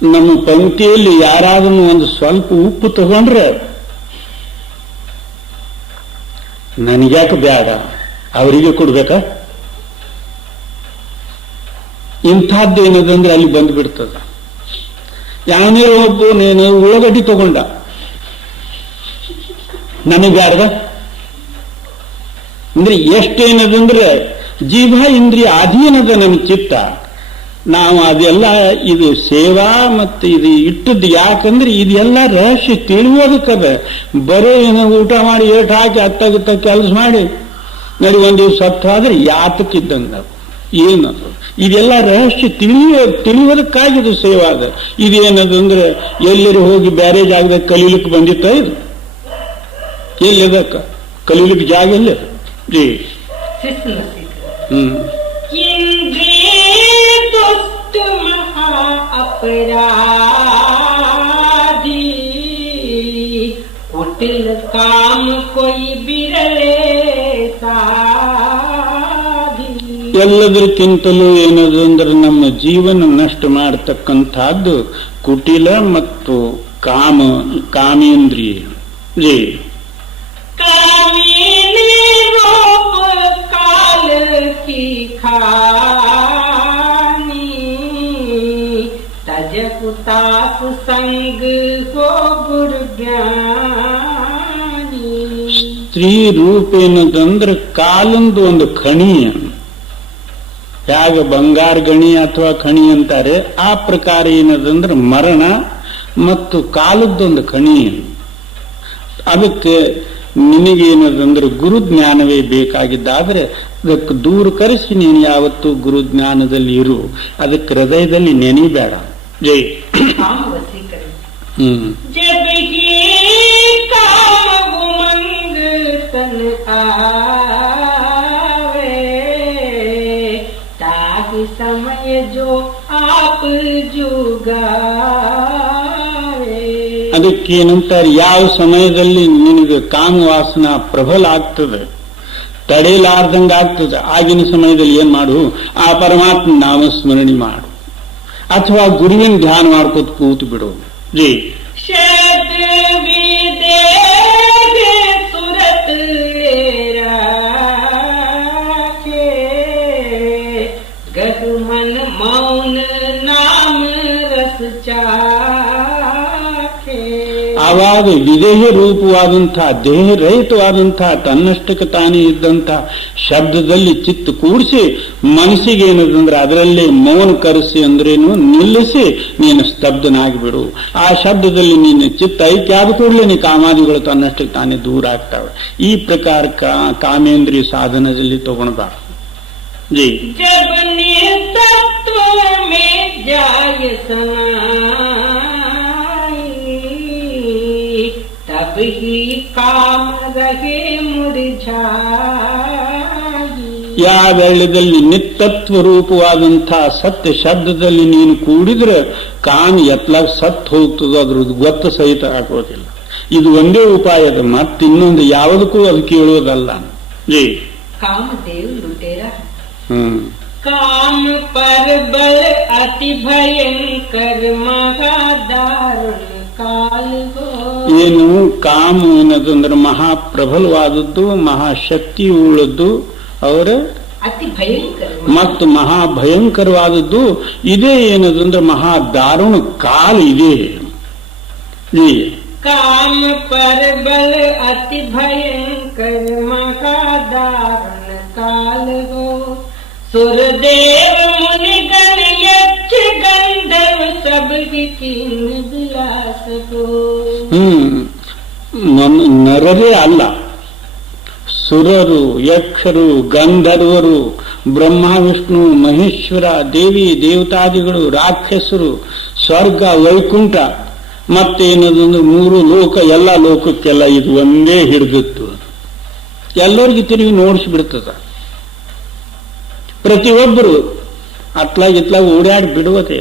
ನಮ್ಮ ಪಂಕ್ತಿಯಲ್ಲಿ ಯಾರಾದ್ರೂ ಒಂದು ಸ್ವಲ್ಪ ಉಪ್ಪು ತಗೊಂಡ್ರೆ ನನಗ್ಯಾಕೆ ಬೇಡ, ಅವರಿಗೆ ಕೊಡ್ಬೇಕಾ? ಇಂಥದ್ದೇನದಂದ್ರೆ ಅಲ್ಲಿ ಬಂದ್ಬಿಡ್ತದ. ಯಾವನೇ ಒಬ್ಬ ನೀನು ಉಳ್ಳಾಗಡ್ಡಿ ತಗೊಂಡ, ನನಗೆ ಬ್ಯಾಡ್ದ ಅಂದ್ರೆ ಎಷ್ಟೇನದಂದ್ರೆ ಜೀವ ಇಂದ್ರಿಯ ಅಧೀನದ ನಮ್ಮ ಚಿತ್ತ. ನಾವು ಅದೆಲ್ಲ ಇದು ಸೇವಾ ಮತ್ತು ಇದು ಇಟ್ಟದ್ದು ಯಾಕಂದ್ರೆ ಇದೆಲ್ಲ ರಹಸ್ಯ ತಿಳಿಯೋದಕ್ಕದ. ಬರೀ ಏನೋ ಊಟ ಮಾಡಿ ಏಟ್ ಹಾಕಿ ಅತ್ತಗಿತ್ತ ಕೆಲಸ ಮಾಡಿ ನಡಿ ಒಂದ್ ದಿವ್ಸ ಸತ್ತಾದ್ರೆ ಯಾತಕ್ಕಿದ್ದಂಗ ಏನದು? ಇದೆಲ್ಲ ರಹಸ್ಯ ತಿಳಿಯೋದಕ್ಕಾಗಿದು ಸೇವಾ ಅದ. ಇದೇನದಂದ್ರೆ ಎಲ್ಲರೂ ಹೋಗಿ ಬೇರೆ ಜಾಗದಾಗ ಕಲೀಲಿಕ್ಕೆ ಬಂದಿತ್ತ? ಇದು ಎಲ್ಲಿದಕ್ಕ ಕಲೀಲಿಕ್ಕೆ ಜಾಗ ಎಲ್ಲ ಜೀ. कुटिल काम कोई बिरले साधी. ಎಲ್ಲದಕ್ಕಿಂತಲೂ ಏನದು ಅಂದ್ರೆ ನಮ್ಮ ಜೀವನ ನಷ್ಟ ಮಾಡತಕ್ಕಂಥದ್ದು ಕುಟಿಲ ಮತ್ತು ಕಾಮೇಂದ್ರಿಯ. ಜೀ कामिनी रूप काल की खानी तज उतास संग हो गुरु ज्ञानी. ಸ್ತ್ರೀ ರೂಪ ಏನದಂದ್ರೆ ಕಾಲಂದು ಒಂದು ಖಣಿ, ಹೇಗೆ ಬಂಗಾರ ಗಣಿ ಅಥವಾ ಖಣಿ ಅಂತಾರೆ ಆ ಪ್ರಕಾರ ಏನದಂದ್ರೆ ಮರಣ ಮತ್ತು ಕಾಲದ್ದೊಂದು ಖಣಿ. ಅದಕ್ಕೆ ನಿನಗೇನದಂದ್ರೆ ಗುರು ಜ್ಞಾನವೇ ಬೇಕಾಗಿದ್ದಾದ್ರೆ ಅದಕ್ಕೆ ದೂರ ಕರೆಸಿ ನೀನು ಯಾವತ್ತು ಗುರು ಜ್ಞಾನದಲ್ಲಿ ಇರು, ಅದಕ್ಕೆ ಹೃದಯದಲ್ಲಿ ನೆನಿಬೇಡ. ಜೈ. जब ही काम उमंग तन आवे ताकि समय जो आप जुगावे. ಅದಕ್ಕೇನಂತಾರೆ, ಯಾವ ಸಮಯದಲ್ಲಿ ನಿನಗೆ ಕಾಮವಾಸನ ಪ್ರಬಲ ಆಗ್ತದೆ, ತಡೆಯಲಾರ್ದಂಗ ಆಗ್ತದೆ, ಆಗಿನ ಸಮಯದಲ್ಲಿ ಏನ್ ಮಾಡು, ಆ ಪರಮಾತ್ಮ ನಾಮಸ್ಮರಣೆ ಮಾಡು ಅಥವಾ ಗುರುವಿನ ಧ್ಯಾನ ಮಾಡ್ಕೋತ ಕೂತು ಬಿಡು. ಜೀ सुरत गह मन मौन नाम रस ಚಾಖೆ. ಆವಾಗ ವಿದೇಹ ರೂಪವಾದಂತಹ ದೇಹರಹಿತವಾದಂತಹ ತನ್ನಷ್ಟಕ್ಕೆ ತಾನೇ ಇದ್ದಂತಹ ಶಬ್ದದಲ್ಲಿ ಚಿತ್ತ ಕೂಡಿಸಿ ಮನಸ್ಸಿಗೆ ಏನದಂದ್ರೆ ಅದರಲ್ಲೇ ಮೌನ ಕರೆಸಿ ಅಂದ್ರೇನು ನಿಲ್ಲಿಸಿ ನೀನು ಸ್ತಬ್ಧನಾಗಿಬಿಡು. ಆ ಶಬ್ದದಲ್ಲಿ ನೀನು ಚಿತ್ತ ಐಕ್ಯ ಆದ ಕೂಡಲೇ ನೀ ಕಾಮಾದಿಗಳು ತನ್ನಷ್ಟಕ್ಕೆ ತಾನೇ ದೂರ ಆಗ್ತಾವೆ. ಈ ಪ್ರಕಾರ ಕಾಮೇಂದ್ರಿಯ ಸಾಧನದಲ್ಲಿ ತಗೊಳ್ಬಾರ್ದು. ಜಿ जब निस्तत्व में जाय समाई तब ही काम रहे मुरझाई. ಯಾವ ವೇಳೆಯಲ್ಲಿ ನಿತ್ತತ್ವ ರೂಪವಾದಂತಹ ಸತ್ಯ ಶಬ್ದದಲ್ಲಿ ನೀನು ಕೂಡಿದ್ರೆ ಕಾಮ ಎತ್ಲಾಗ ಸತ್ ಹೋಗ್ತದೋ ಅದ್ರದ್ದು ಗೊತ್ತ ಸಹಿತ ಆಗೋದಿಲ್ಲ. ಇದು ಒಂದೇ ಉಪಾಯದ, ಮತ್ತಿನ್ನೊಂದು ಯಾವುದಕ್ಕೂ ಅದು ಕೇಳುವುದಲ್ಲ. ಜಿ कामदेव लुटेरा काम पर बल अति भयंकर महादारुण काल हो. ಏನು ಕಾಮ ಏನದಂದ್ರೆ ಮಹಾಪ್ರಬಲವಾದದ್ದು, ಮಹಾಶಕ್ತಿ ಉಳ್ಳದ್ದು, ಅವರ ಅತಿ ಭಯಂಕರ ಮತ್ತು ಮಹಾಭಯಂಕರವಾದದ್ದು ಇದೇ. ಏನದಂದ್ರೆ ಮಹಾದಾರುಣ ಕಾಲ ಇದೆ. काम पर बल अति भयंकर महादारुण काल हो. सुरदेव मुनिगण यक्ष गंधर्व सब कीन विलास हो. ನರರೇ ಅಲ್ಲ, ಸುರರು, ಯಕ್ಷರು, ಗಂಧರ್ವರು, ಬ್ರಹ್ಮ, ವಿಷ್ಣು, ಮಹೇಶ್ವರ, ದೇವಿ ದೇವತಾದಿಗಳು, ರಾಕ್ಷಸರು, ಸ್ವರ್ಗ, ವೈಕುಂಠ ಮತ್ತೇನದಂದ್ರೆ ಮೂರು ಲೋಕ, ಎಲ್ಲ ಲೋಕಕ್ಕೆಲ್ಲ ಇದು ಒಂದೇ ಹಿಡಿದಿತ್ತು. ಎಲ್ಲರಿಗೂ ತಿರುಗಿ ನೋಡಿಸ್ಬಿಡ್ತದ. ಪ್ರತಿಯೊಬ್ಬರು ಅತ್ಲಾಗಿತ್ಲಾಗ ಓಡಾಡಿ ಬಿಡುವುದೇ.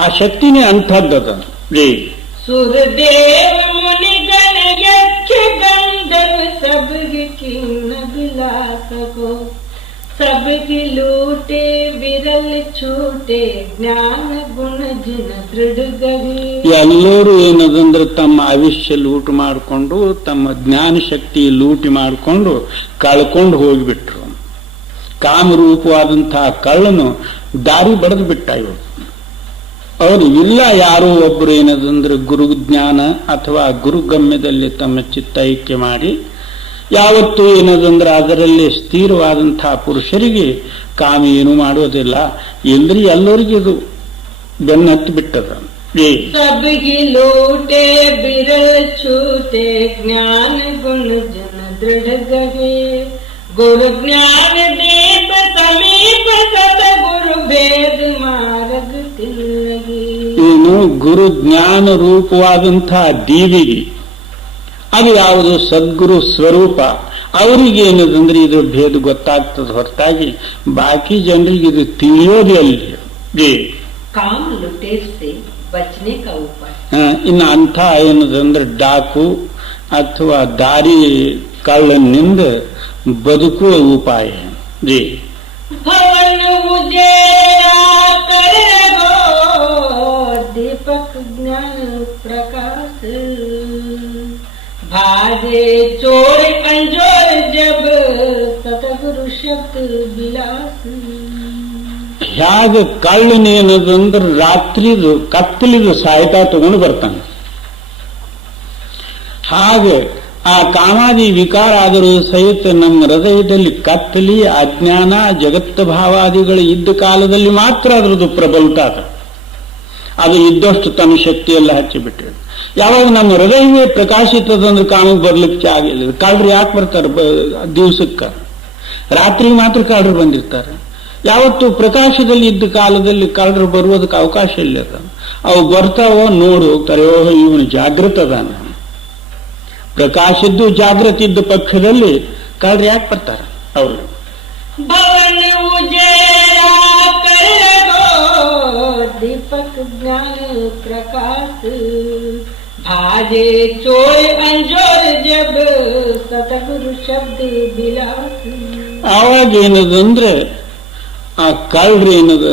ಆ ಶಕ್ತಿನೇ ಅಂಥದ್ದದ. ಜೈ सुरदेव मुनिगण यक्ष गंधर्व सब कीन विलास को. सब की लूटे विरल छूटे ज्ञान गुण जिन दृढ़ गहे ಎಲ್ಲರೂ ಏನದಂದ್ರೆ ತಮ್ಮ ಆಯುಷ್ಯ ಲೂಟು ಮಾಡಿಕೊಂಡು ತಮ್ಮ ಜ್ಞಾನ ಶಕ್ತಿ ಲೂಟಿ ಮಾಡಿಕೊಂಡು ಕಳ್ಕೊಂಡು ಹೋಗಿಬಿಟ್ರು. ಕಾಮರೂಪವಾದಂತಹ ಕಳ್ಳನು ದಾರಿ ಬಡಿದು ಬಿಟ್ಟ. ಇವರು ಅವರು ಇಲ್ಲ, ಯಾರೋ ಒಬ್ಬರು ಏನದಂದ್ರೆ ಗುರು ಜ್ಞಾನ ಅಥವಾ ಗುರುಗಮ್ಯದಲ್ಲಿ ತಮ್ಮ ಚಿತ್ತ ಐಕ್ಯ ಮಾಡಿ ಯಾವತ್ತೂ ಏನದಂದ್ರೆ ಅದರಲ್ಲಿ ಸ್ಥಿರವಾದಂತಹ ಪುರುಷರಿಗೆ ಕಾಮ ಏನು ಮಾಡೋದಿಲ್ಲ. ಎಂದ್ರೆ ಎಲ್ಲರಿಗೂ ಇದು ಬೆನ್ನತ್ತಿ ಬಿಟ್ಟದ. सबकी लूटे बिरल छूटे ज्ञान गुण जन दृढ़ गहे गुरु ज्ञान दीप समीप सतगुरु भेद मार्ग तिलगे. ಏನು ಗುರು ಜ್ಞಾನ ರೂಪವಾದಂತಹ ದೀವಿಗೆ ಅದು ಯಾವುದು ಸದ್ಗುರು ಸ್ವರೂಪ. ಅವರಿಗೆ ಏನದಂದ್ರೆ ಇದ್ರ ಭೇದ ಗೊತ್ತಾಗ್ತದೆ ಹೊರತಾಗಿ ಬಾಕಿ ಜನರಿಗೆ ಇದು ತಿಳಿಯೋದೇ ಅಲ್ಲಿ. काम लुटेर से बचने का उपाय. ಇನ್ನು ಅಂಥ ಏನದಂದ್ರೆ ಡಾಕು ಅಥವಾ ದಾರಿ ಕಳ್ಳನಿಂದ ಬದುಕುವ ಉಪಾಯ. भवन उजेड़ा कर गो दीपक ज्ञान प्रकाश भाजे चोर अंजोर जब सतगुरु शब्द विलास. ಹೇಗೆ ಕಳ್ಳನೇನದಂದ್ರೆ ರಾತ್ರಿದು ಕತ್ತಲಿದು ಸಾಯ್ತಾ ತಗೊಂಡು ಬರ್ತಾನೆ, ಹಾಗೆ ಆ ಕಾಮಾದಿ ವಿಕಾರ ಆದರೂ ಸಹಿತ ನಮ್ಮ ಹೃದಯದಲ್ಲಿ ಕತ್ತಲಿ ಅಜ್ಞಾನ ಜಗತ್ತ ಭಾವಾದಿಗಳು ಇದ್ದ ಕಾಲದಲ್ಲಿ ಮಾತ್ರ ಅದರದ್ದು ಪ್ರಬಲತ ಅದು ಇದ್ದಷ್ಟು ತನ್ನ ಶಕ್ತಿಯೆಲ್ಲ ಹಚ್ಚಿಬಿಟ್ಟಿದೆ. ಯಾವಾಗ ನಮ್ಮ ಹೃದಯವೇ ಪ್ರಕಾಶಿತದಂದ್ರೆ ಕಾಮಕ್ಕೆ ಬರ್ಲಿಕ್ಕೆ ಆಗಿಲ್ಲ. ಕಳ್ಳರು ಯಾಕೆ ಬರ್ತಾರೆ ದಿವಸಕ್ಕೆ? ರಾತ್ರಿ ಮಾತ್ರ ಕಳ್ಳರು ಬಂದಿರ್ತಾರೆ. ಯಾವತ್ತು ಪ್ರಕಾಶದಲ್ಲಿ ಇದ್ದ ಕಾಲದಲ್ಲಿ ಕಳ್ಳರು ಬರುವುದಕ್ಕೆ ಅವಕಾಶ ಇಲ್ಲ. ಅವು ಬರ್ತಾವೋ ನೋಡಿ ಹೋಗ್ತಾರೆ, ಓಹೋ ಇವನು ಜಾಗೃತ ಅದಾನ. ಪ್ರಕಾಶದ್ದು ಜಾಗೃತಿ ಇದ್ದ ಪಕ್ಷದಲ್ಲಿ ಕಳ್ಳರು ಯಾಕೆ ಬರ್ತಾರೆ? ಅವರು भवन उजेड़ा कर गो दीपक ज्ञान प्रकाश भाजे चोर अंजोर जब सतगुरु शब्द विलास. ಆವಾಗ ಏನದಂದ್ರೆ ಆ ಕಳ್ಳರು ಏನದ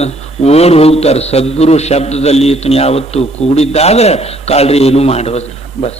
ಓಡಿ ಹೋಗ್ತಾರೆ. ಸದ್ಗುರು ಶಬ್ದದಲ್ಲಿ ಈತನ ಯಾವತ್ತು ಕೂಡಿದ್ದಾದ್ರೆ ಕಳ್ಳರು ಏನೂ ಮಾಡೋದಿಲ್ಲ. ಬಸ್